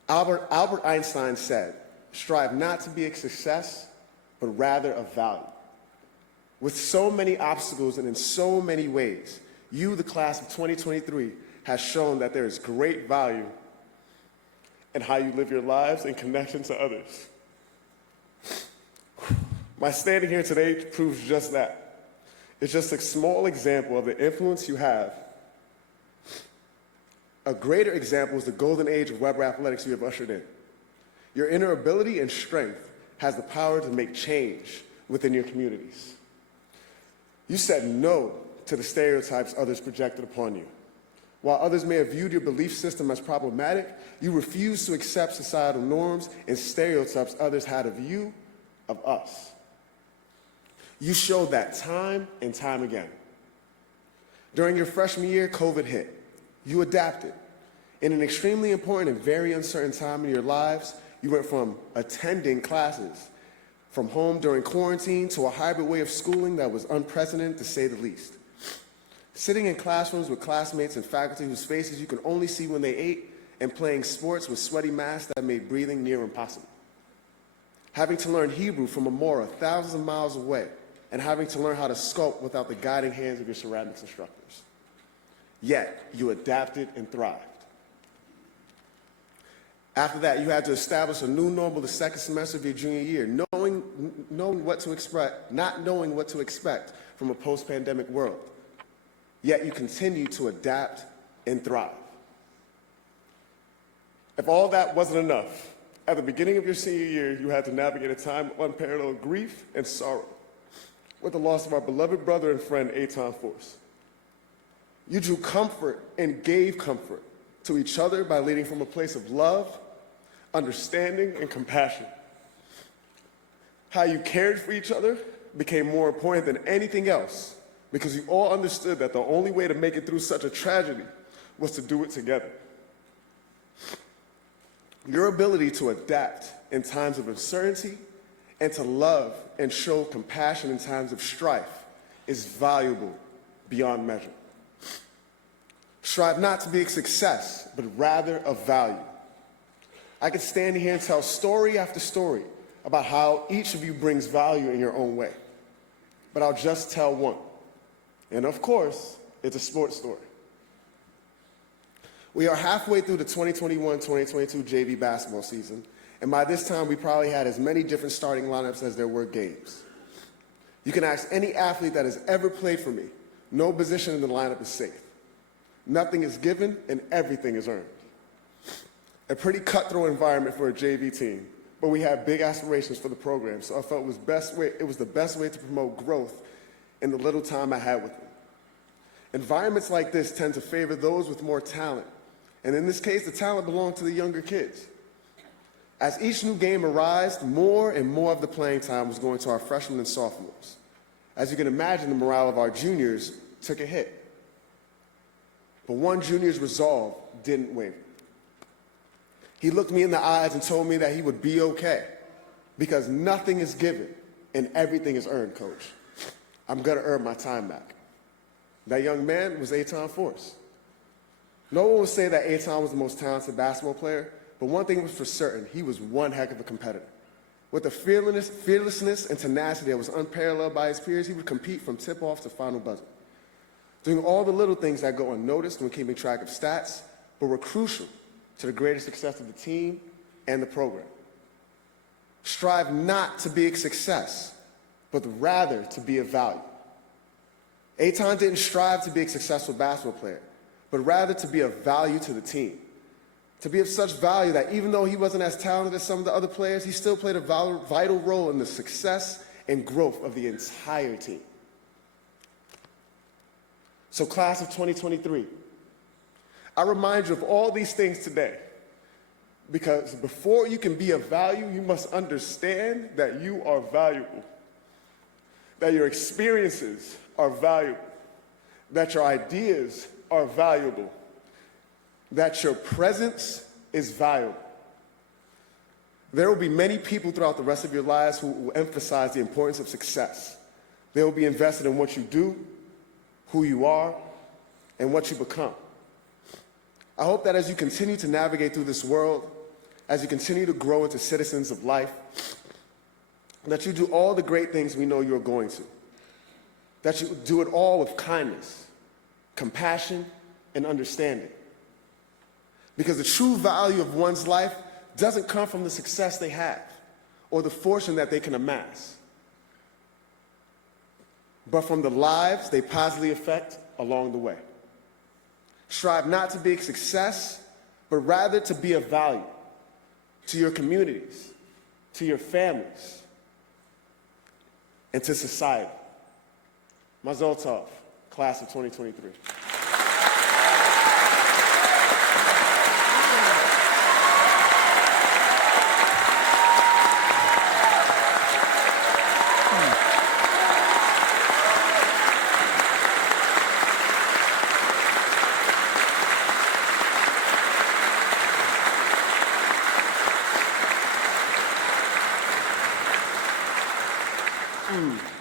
Albert Einstein said, "Strive not to be a success, but rather a value." With so many obstacles and in so many ways, you, the class of 2023, has shown that there is great value in how you live your lives in connection to others. My standing here today proves just that. It's just a small example of the influence you have. A greater example is the golden age of Weber athletics you have ushered in. Your inner ability and strength has the power to make change within your communities. You said no to the stereotypes others projected upon you. While others may have viewed your belief system as problematic, you refused to accept societal norms and stereotypes others had of you, of us. You showed that time and time again. During your freshman year, COVID hit. You adapted. In an extremely important and very uncertain time in your lives, you went from attending classes from home during quarantine to a hybrid way of schooling that was unprecedented, to say the least. Sitting in classrooms with classmates and faculty whose faces you could only see when they ate, and playing sports with sweaty masks that made breathing near impossible. Having to learn Hebrew from a Mora thousands of miles away, and having to learn how to sculpt without the guiding hands of your ceramics instructors. Yet, you adapted and thrived. After that, you had to establish a new normal the second semester of your junior year, not knowing what to expect from a post-pandemic world. Yet you continue to adapt and thrive. If all that wasn't enough, at the beginning of your senior year, you had to navigate a time of unparalleled grief and sorrow with the loss of our beloved brother and friend, Eitan Force. You drew comfort and gave comfort to each other by leading from a place of love, understanding, and compassion. How you cared for each other became more important than anything else, because you all understood that the only way to make it through such a tragedy was to do it together. Your ability to adapt in times of uncertainty and to love and show compassion in times of strife is valuable beyond measure. Strive not to be a success, but rather a value. I could stand here and tell story after story about how each of you brings value in your own way, but I'll just tell one. And of course, it's a sports story. We are halfway through the 2021-2022 JV basketball season, and by this time, we probably had as many different starting lineups as there were games. You can ask any athlete that has ever played for me, no position in the lineup is safe. Nothing is given, and everything is earned. A pretty cutthroat environment for a JV team, but we had big aspirations for the program, so I felt it was the best way to promote growth in the little time I had with them. Environments like this tend to favor those with more talent, and in this case, the talent belonged to the younger kids. As each new game arose, more and more of the playing time was going to our freshmen and sophomores. As you can imagine, the morale of our juniors took a hit. But one junior's resolve didn't waver. He looked me in the eyes and told me that he would be okay, because nothing is given and everything is earned, Coach. I'm going to earn my time back. That young man was Eitan Force. No one would say that Eitan was the most talented basketball player, but one thing was for certain, he was one heck of a competitor. With a fearlessness and tenacity that was unparalleled by his peers, he would compete from tip-off to final buzzer, doing all the little things that go unnoticed when keeping track of stats, but were crucial to the greater success of the team and the program. Strive not to be a success, but rather to be of value. Eitan didn't strive to be a successful basketball player, but rather to be of value to the team. To be of such value that even though he wasn't as talented as some of the other players, he still played a vital role in the success and growth of the entire team. So class of 2023, I remind you of all these things today, because before you can be of value, you must understand that you are valuable, that your experiences are valuable, that your ideas are valuable, that your presence is valuable. There will be many people throughout the rest of your lives who will emphasize the importance of success. They will be invested in what you do, who you are, and what you become. I hope that as you continue to navigate through this world, as you continue to grow into citizens of life, that you do all the great things we know you're going to. That you do it all with kindness, compassion, and understanding. Because the true value of one's life doesn't come from the success they have or the fortune that they can amass, but from the lives they positively affect along the way. Strive not to be a success, but rather to be of value to your communities, to your families, and to society. Mazel tov, class of 2023.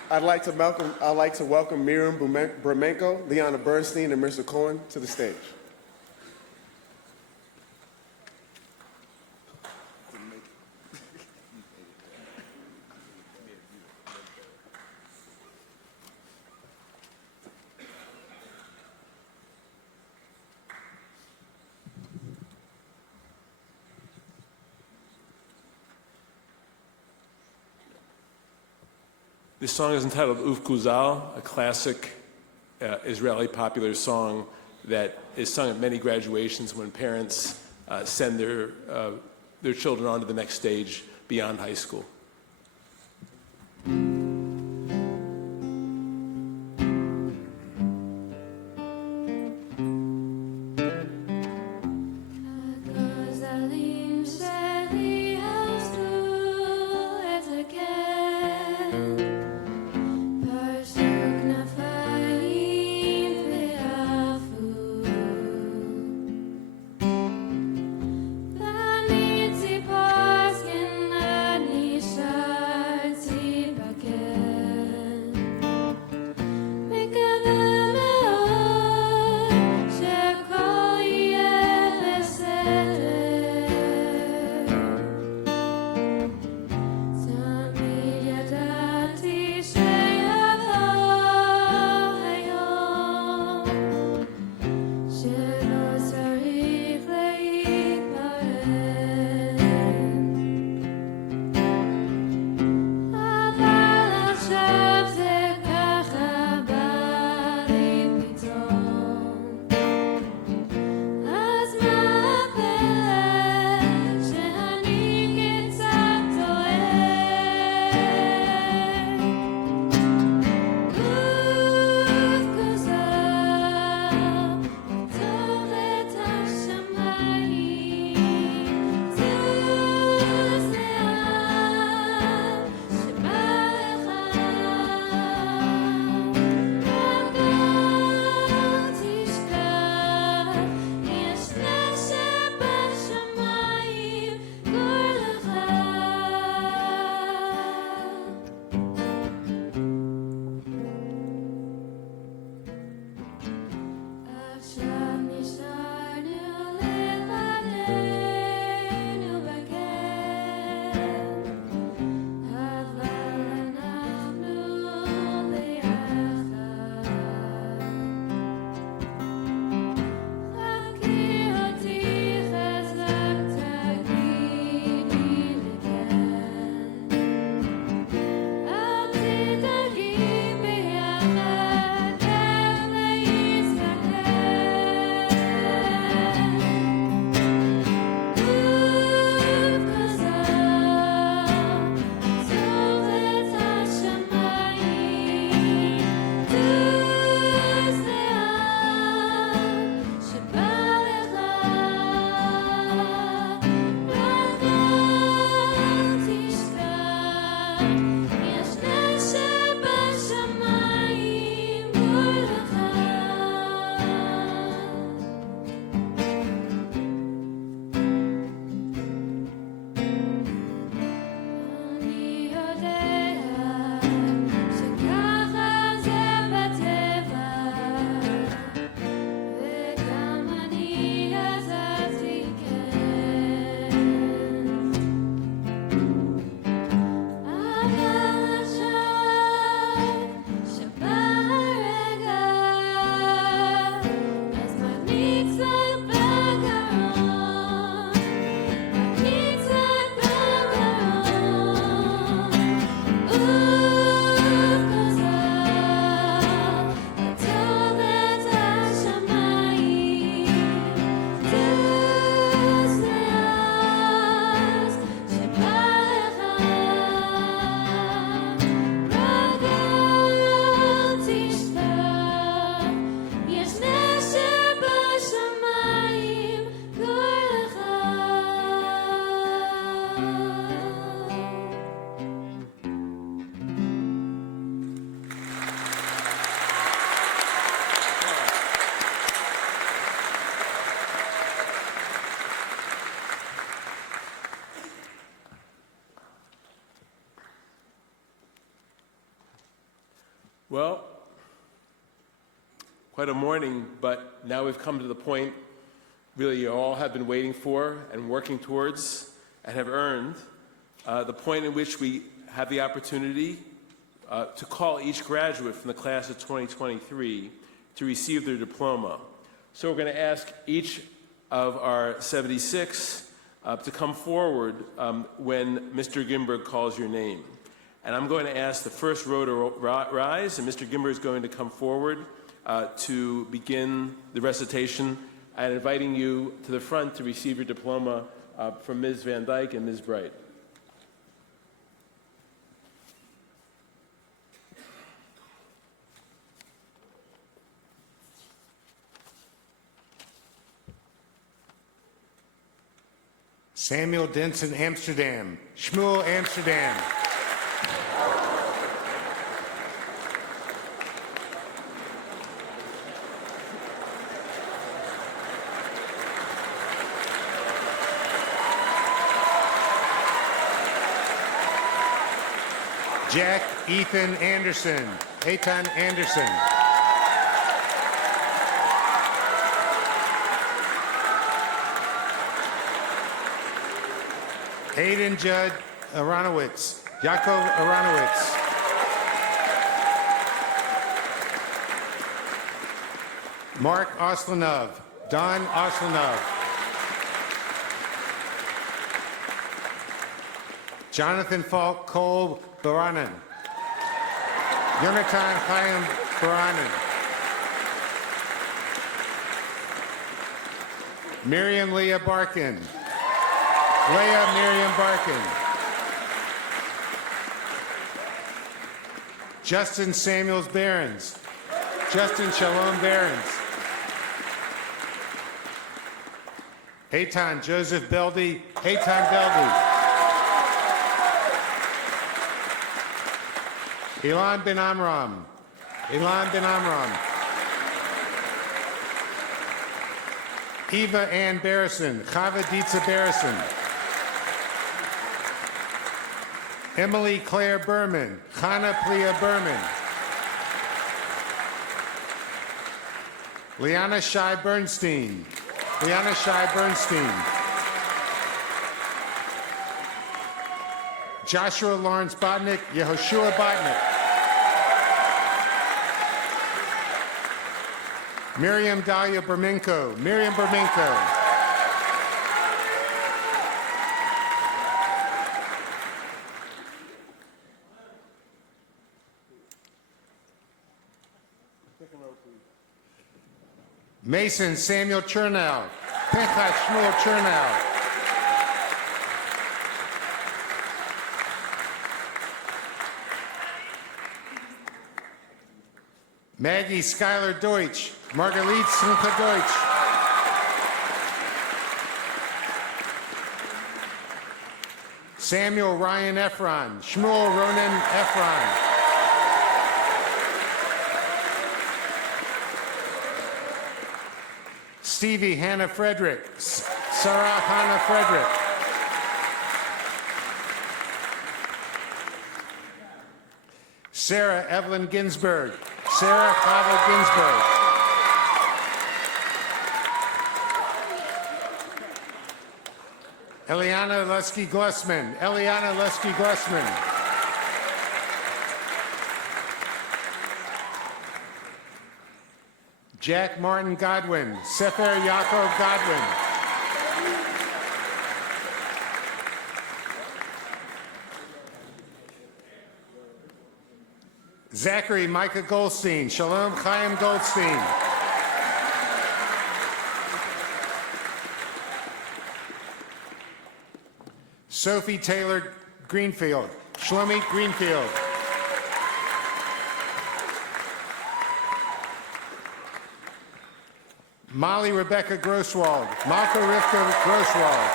I'd like to welcome Miriam Bremenko, Liana Bernstein, and Mr. Cohen to the stage. This song is entitled Uf Guzal, a classic Israeli popular song that is sung at many graduations when parents send their children on to the next stage beyond high school. Well, quite a morning, but now we've come to the point really you all have been waiting for and working towards and have earned, the point in which we have the opportunity to call each graduate from the class of 2023 to receive their diploma. So we're going to ask each of our 76 to come forward when Mr. Gimberg calls your name. And I'm going to ask the first row to rise, and Mr. Gimberg is going to come forward to begin the recitation, and inviting you to the front to receive your diploma from Ms. Van Dyke and Ms. Bright. Samuel Denson, Amsterdam. Shmuel, Amsterdam. Jack Ethan Anderson. Eitan Anderson. Hayden Judd Aronowitz. Yaakov Aronowitz. Mark Oslanov. Don Oslanov. Jonathan Falk Cole Baranen. Yonatan Chaim Baranen. Miriam Leah Barkin. Leah Miriam Barkin. Justin Samuels Behrens. Justin Shalom Behrens. Eitan Joseph Beldy. Eitan Beldy. Ilan Ben Amram. Ilan Ben Amram. Eva Ann Barrison. Chava Dietza Barrison. Emily Claire Berman. Chana Plia Berman. Liana Shai Bernstein. Liana Shai Bernstein. Joshua Lawrence Botnick. Yehoshua Botnick. Miriam Dahlia Berminko. Miriam Berminko. Mason Samuel Chernow. Pinchas Shmuel Chernow. Maggie Schuyler Deutsch. Marguerite Simcha Deutsch. Samuel Ryan Efron. Shmuel Ronan Efron. Stevie Hannah Frederick. Sarah Hannah Frederick. Sarah Evelyn Ginsberg. Sarah Chava Ginsberg. Eliana Lusky Glussman. Eliana Lusky Glussman. Jack Martin Godwin. Sefer Yaakov Godwin. Zachary Micah Goldstein. Shalom Chaim Goldstein. Sophie Taylor Greenfield. Shlomi Greenfield. Molly Rebecca Grosswald. Malka Rivka Grosswald.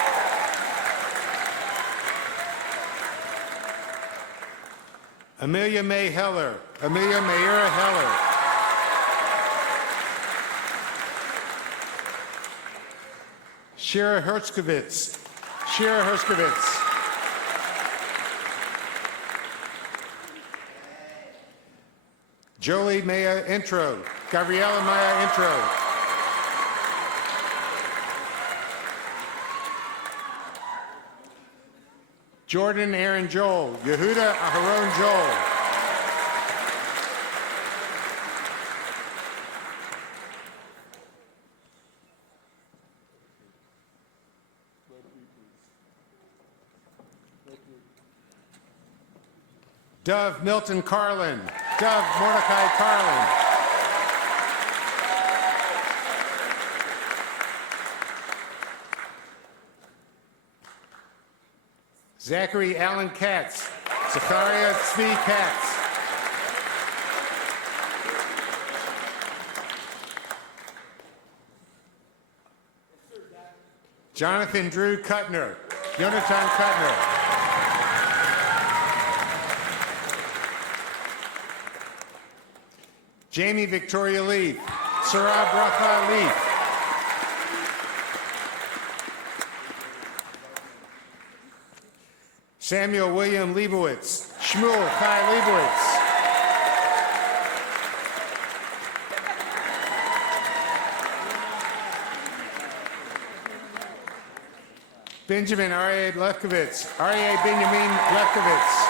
Amelia May Heller. Amelia Mayura Heller. Shira Hertzkovitz. Shira Hertzkovitz. Jolie Maya Intro. Gabriela Maya Intro. Jordan Aaron Joel. Yehuda Aharon Joel. Dove Milton Carlin. Dove Mordecai Carlin. Zachary Allen Katz. Zachariah Tzvi Katz. Jonathan Drew Kuttner. Jonathan Kuttner. Jamie Victoria Leaf. Sarah Bracha Leaf. Samuel William Leibowitz. Shmuel Kai Leibowitz. Benjamin Aryeh Lefkowitz. Aryeh Benjamin Lefkowitz.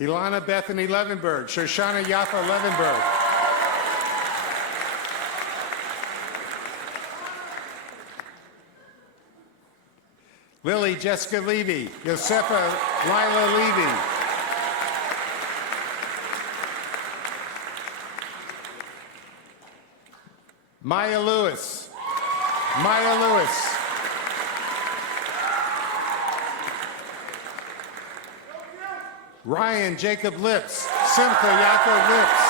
Ilana Bethany Levenberg. Shoshana Yaffa Levenberg. Lily Jessica Levy. Yosefa Lila Levy. Maya Lewis. Maya Lewis. Ryan Jacob Lips. Simcha Yaakov Lips.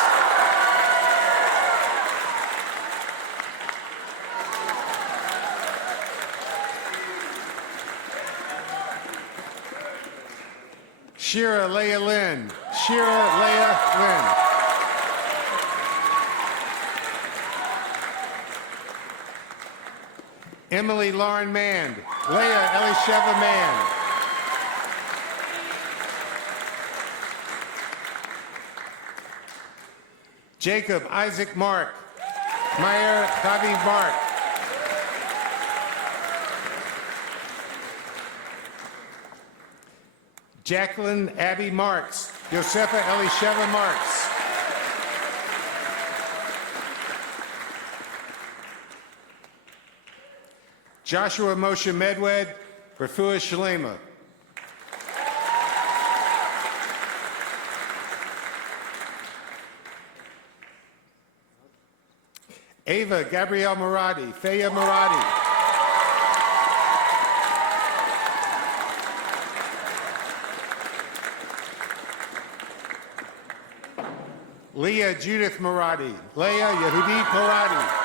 Shira Leah Lynn. Shira Leah Lynn. Emily Lauren Mand. Leah Elisheva Mand. Jacob Isaac Mark. Meyer Chaviv Mark. Jacqueline Abby Marks. Josefa Elisheva Marks. Joshua Moshe Medwed. Refuah Shalema. Ava Gabrielle Murati. Feya Murati. Leah Judith Murati. Leah Yehudit Murati.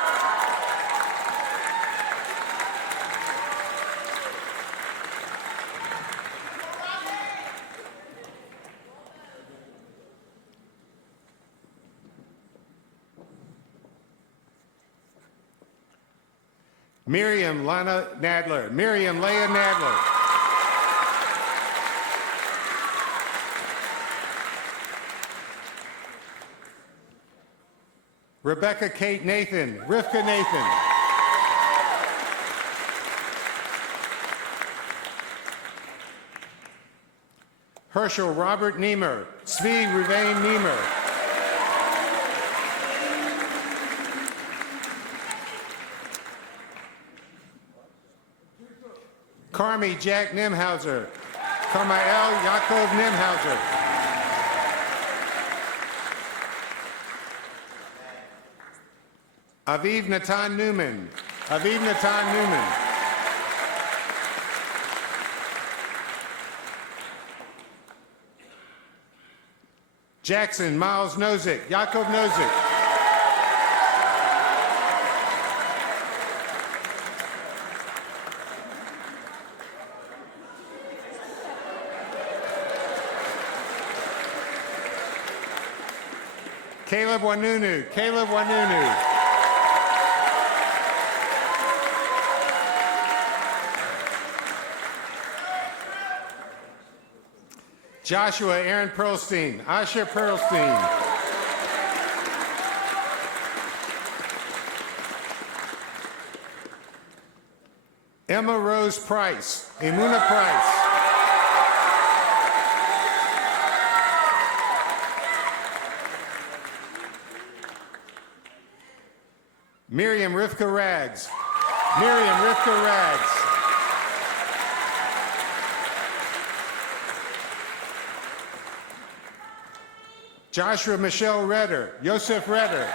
Miriam Lana Nadler. Miriam Leah Nadler. Rebecca Kate Nathan. Rivka Nathan. Herschel Robert Niemer. Zvi Ruvain Niemer. Carmi Jack Nimhauser. Carmiel Yaakov Nimhauser. Aviv Natan Newman. Aviv Natan Newman. Jackson Miles Nozick. Yaakov Nozick. Caleb Wanunu. Caleb Wanunu. Joshua Aaron Pearlstein. Asher Pearlstein. Emma Rose Price. Emuna Price. Miriam Rivka Rags. Miriam Rivka Rags. Joshua Michelle Redder. Yosef Redder.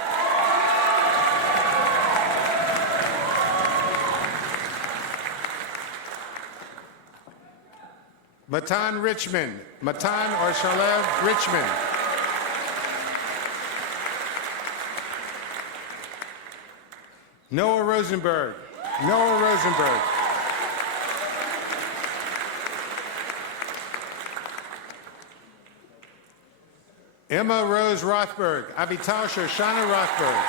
Matan Richmond. Matan or Shalev Richmond. Noah Rosenberg. Noah Rosenberg. Emma Rose Rothberg. Avital Shoshana Rothberg.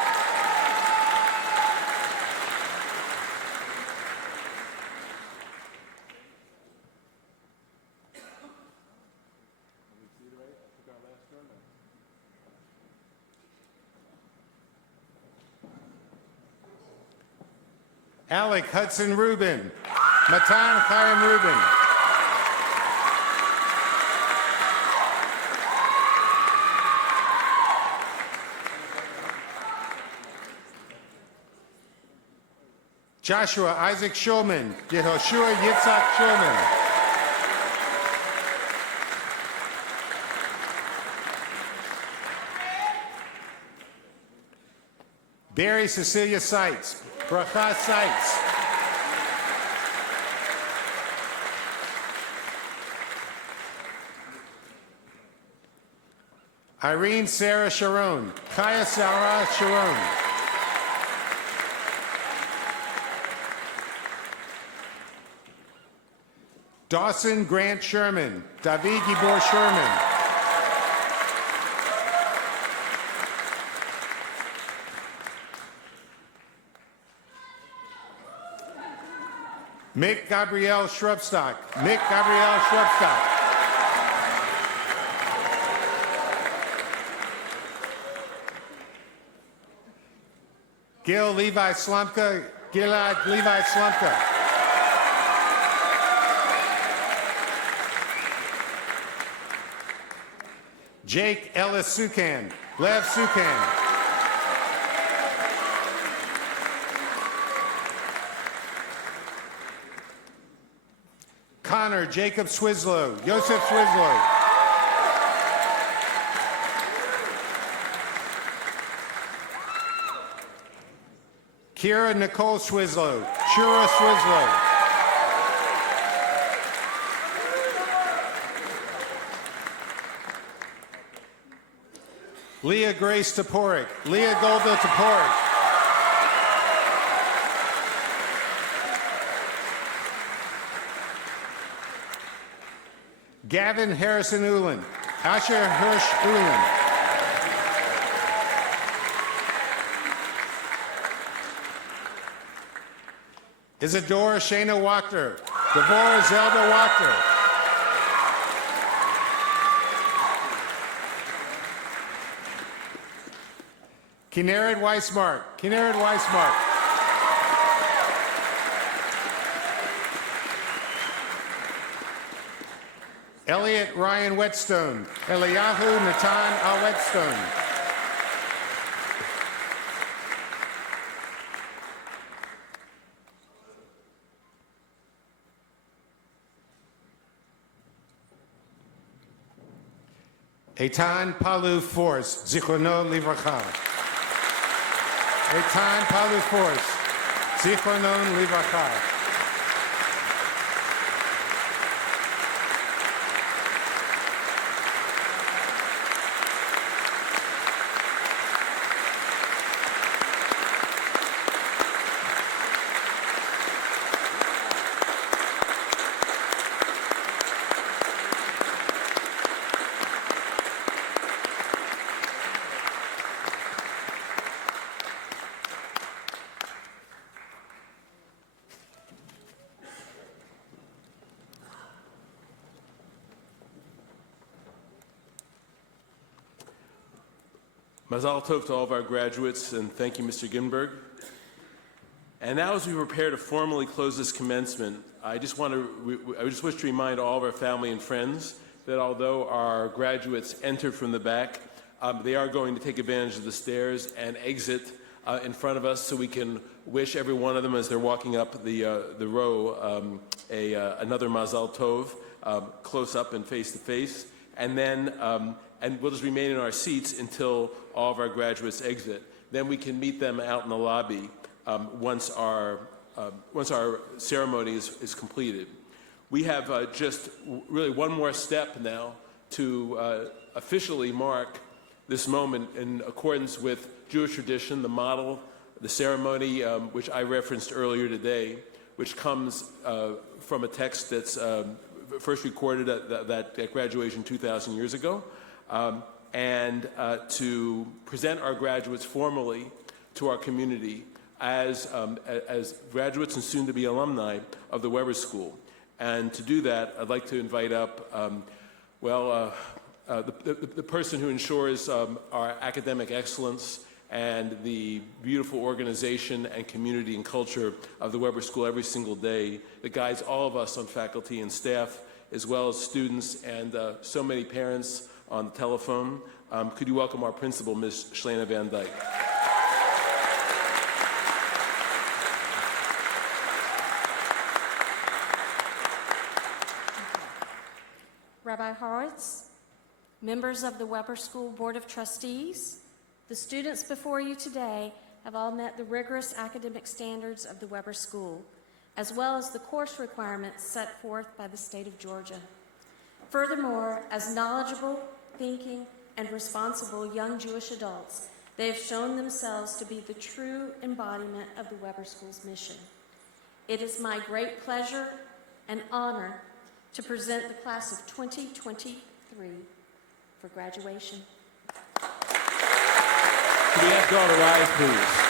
Alec Hudson Rubin. Matan Chaim Rubin. Joshua Isaac Schulman. Yehoshua Yitzhak Schulman. Barry Cecilia Seitz. Bracha Seitz. Irene Sarah Sharon. Kaya Sarah Sharon. Dawson Grant Sherman. David Gibor Sherman. Mick Gabrielle Shrubstock. Mick Gabrielle Shrubstock. Gil Levi Slumka. Gilad Levi Slumka. Jake Ellis Sukan. Lev Sukan. Connor Jacob Swislow. Joseph Swislow. Kira Nicole Swislow. Shura Swislow. Leah Grace Toporek. Leah Golda Toporek. Gavin Harrison Ulan. Asher Hirsch Ulan. Isadora Shana Wachter. Devorah Zelda Wachter. Kinneret Weissmark. Kinneret Weissmark. Elliot Ryan Whetstone. Eliyahu Natan Al Whetstone. Eitan Palu Force. Zichrono Livracha. Eitan Palu Force. Zichronon Livracha. Mazal tov to all of our graduates, and thank you, Mr. Ginberg. And now, as we prepare to formally close this commencement, I just wish to remind all of our family and friends that although our graduates entered from the back, they are going to take advantage of the stairs and exit in front of us, so we can wish every one of them as they're walking up the row another Mazal Tov, close up and face to face, and then and we'll just remain in our seats until all of our graduates exit. Then we can meet them out in the lobby once our ceremony is completed. We have just really one more step now to officially mark this moment in accordance with Jewish tradition, the model, the ceremony, which I referenced earlier today, which comes from a text that's first recorded at graduation 2,000 years ago, and to present our graduates formally to our community as graduates and soon-to-be alumni of the Weber School. And to do that, I'd like to invite up, the person who ensures our academic excellence and the beautiful organization and community and culture of the Weber School every single day that guides all of us on faculty and staff, as well as students and so many parents on the telephone. Could you welcome our principal, Ms. Shlena Van Dyke? Rabbi Horowitz, members of the Weber School Board of Trustees, the students before you today have all met the rigorous academic standards of the Weber School, as well as the course requirements set forth by the state of Georgia. Furthermore, as knowledgeable, thinking, and responsible young Jewish adults, they have shown themselves to be the true embodiment of the Weber School's mission. It is my great pleasure and honor to present the class of 2023 for graduation. Could we ask you all to rise, please?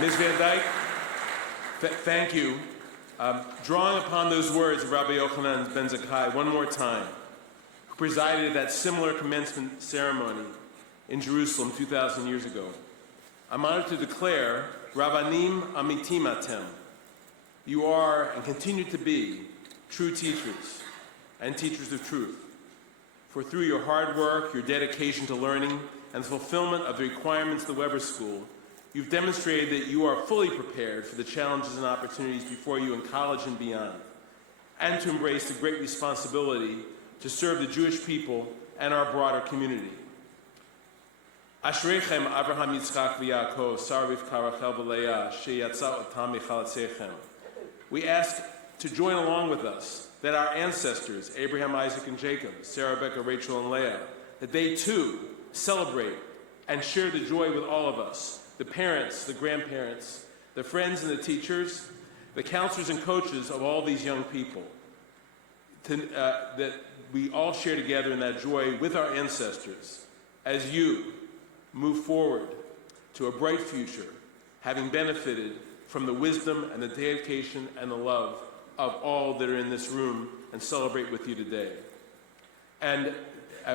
Ms. Van Dyke, thank you. Drawing upon those words of Rabbi Yochanan ben Zakkai one more time, who presided at that similar commencement ceremony in Jerusalem 2,000 years ago, I'm honored to declare, Rabbanim Amitim Atem, you are and continue to be true teachers and teachers of truth. For through your hard work, your dedication to learning, and the fulfillment of the requirements of the Weber School, you've demonstrated that you are fully prepared for the challenges and opportunities before you in college and beyond, and to embrace the great responsibility to serve the Jewish people and our broader community. Ashreichem Avraham Yitzchak v'Yaakov, Sarah Rivka Rachel v'Leah, sheyatzah otam michalatzechem. We ask to join along with us that our ancestors, Abraham, Isaac, and Jacob, Sarah, Rebecca, Rachel, and Leah, that they too celebrate and share the joy with all of us, the parents, the grandparents, the friends and the teachers, the counselors and coaches of all these young people, that we all share together in that joy with our ancestors as you move forward to a bright future, having benefited from the wisdom and the dedication and the love of all that are in this room and celebrate with you today. And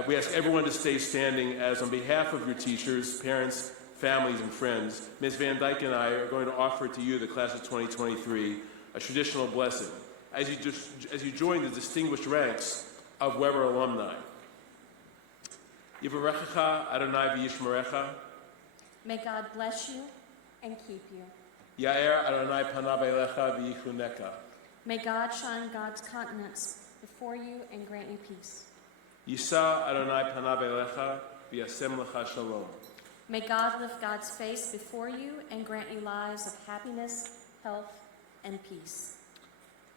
we ask everyone to stay standing as on behalf of your teachers, parents, families, and friends, Ms. Van Dyke and I are going to offer to you, the class of 2023, a traditional blessing as you join the distinguished ranks of Weber alumni. Yivarechecha Adonai v'yishmerecha. May God bless you and keep you. Ya'er Adonai panav elecha v'yichuneka. May God shine God's countenance before you and grant you peace. Yisa Adonai panav elecha v'yasem lecha shalom. May God lift God's face before you and grant you lives of happiness, health, and peace.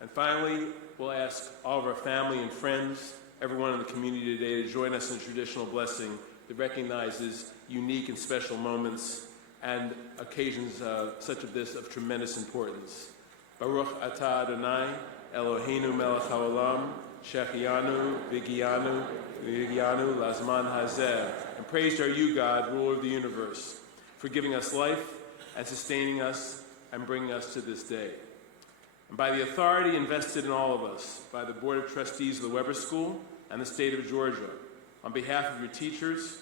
And finally, we'll ask all of our family and friends, everyone in the community today, to join us in a traditional blessing that recognizes unique and special moments and occasions such as this of tremendous importance. Baruch atah Adonai, Eloheinu melech haolam, shechianu v'gianu lazman hazeh. And praised are you, God, ruler of the universe, for giving us life and sustaining us and bringing us to this day. And by the authority invested in all of us by the Board of Trustees of the Weber School and the state of Georgia, on behalf of your teachers,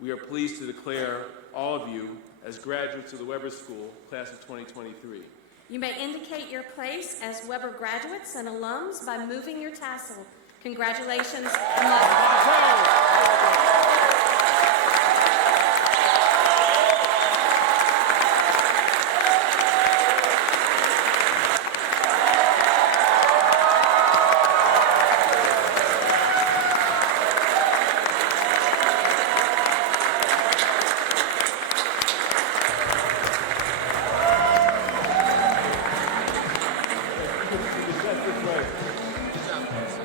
we are pleased to declare all of you as graduates of the Weber School, class of 2023. You may indicate your place as Weber graduates and alums by moving your tassel. Congratulations and welcome. This way.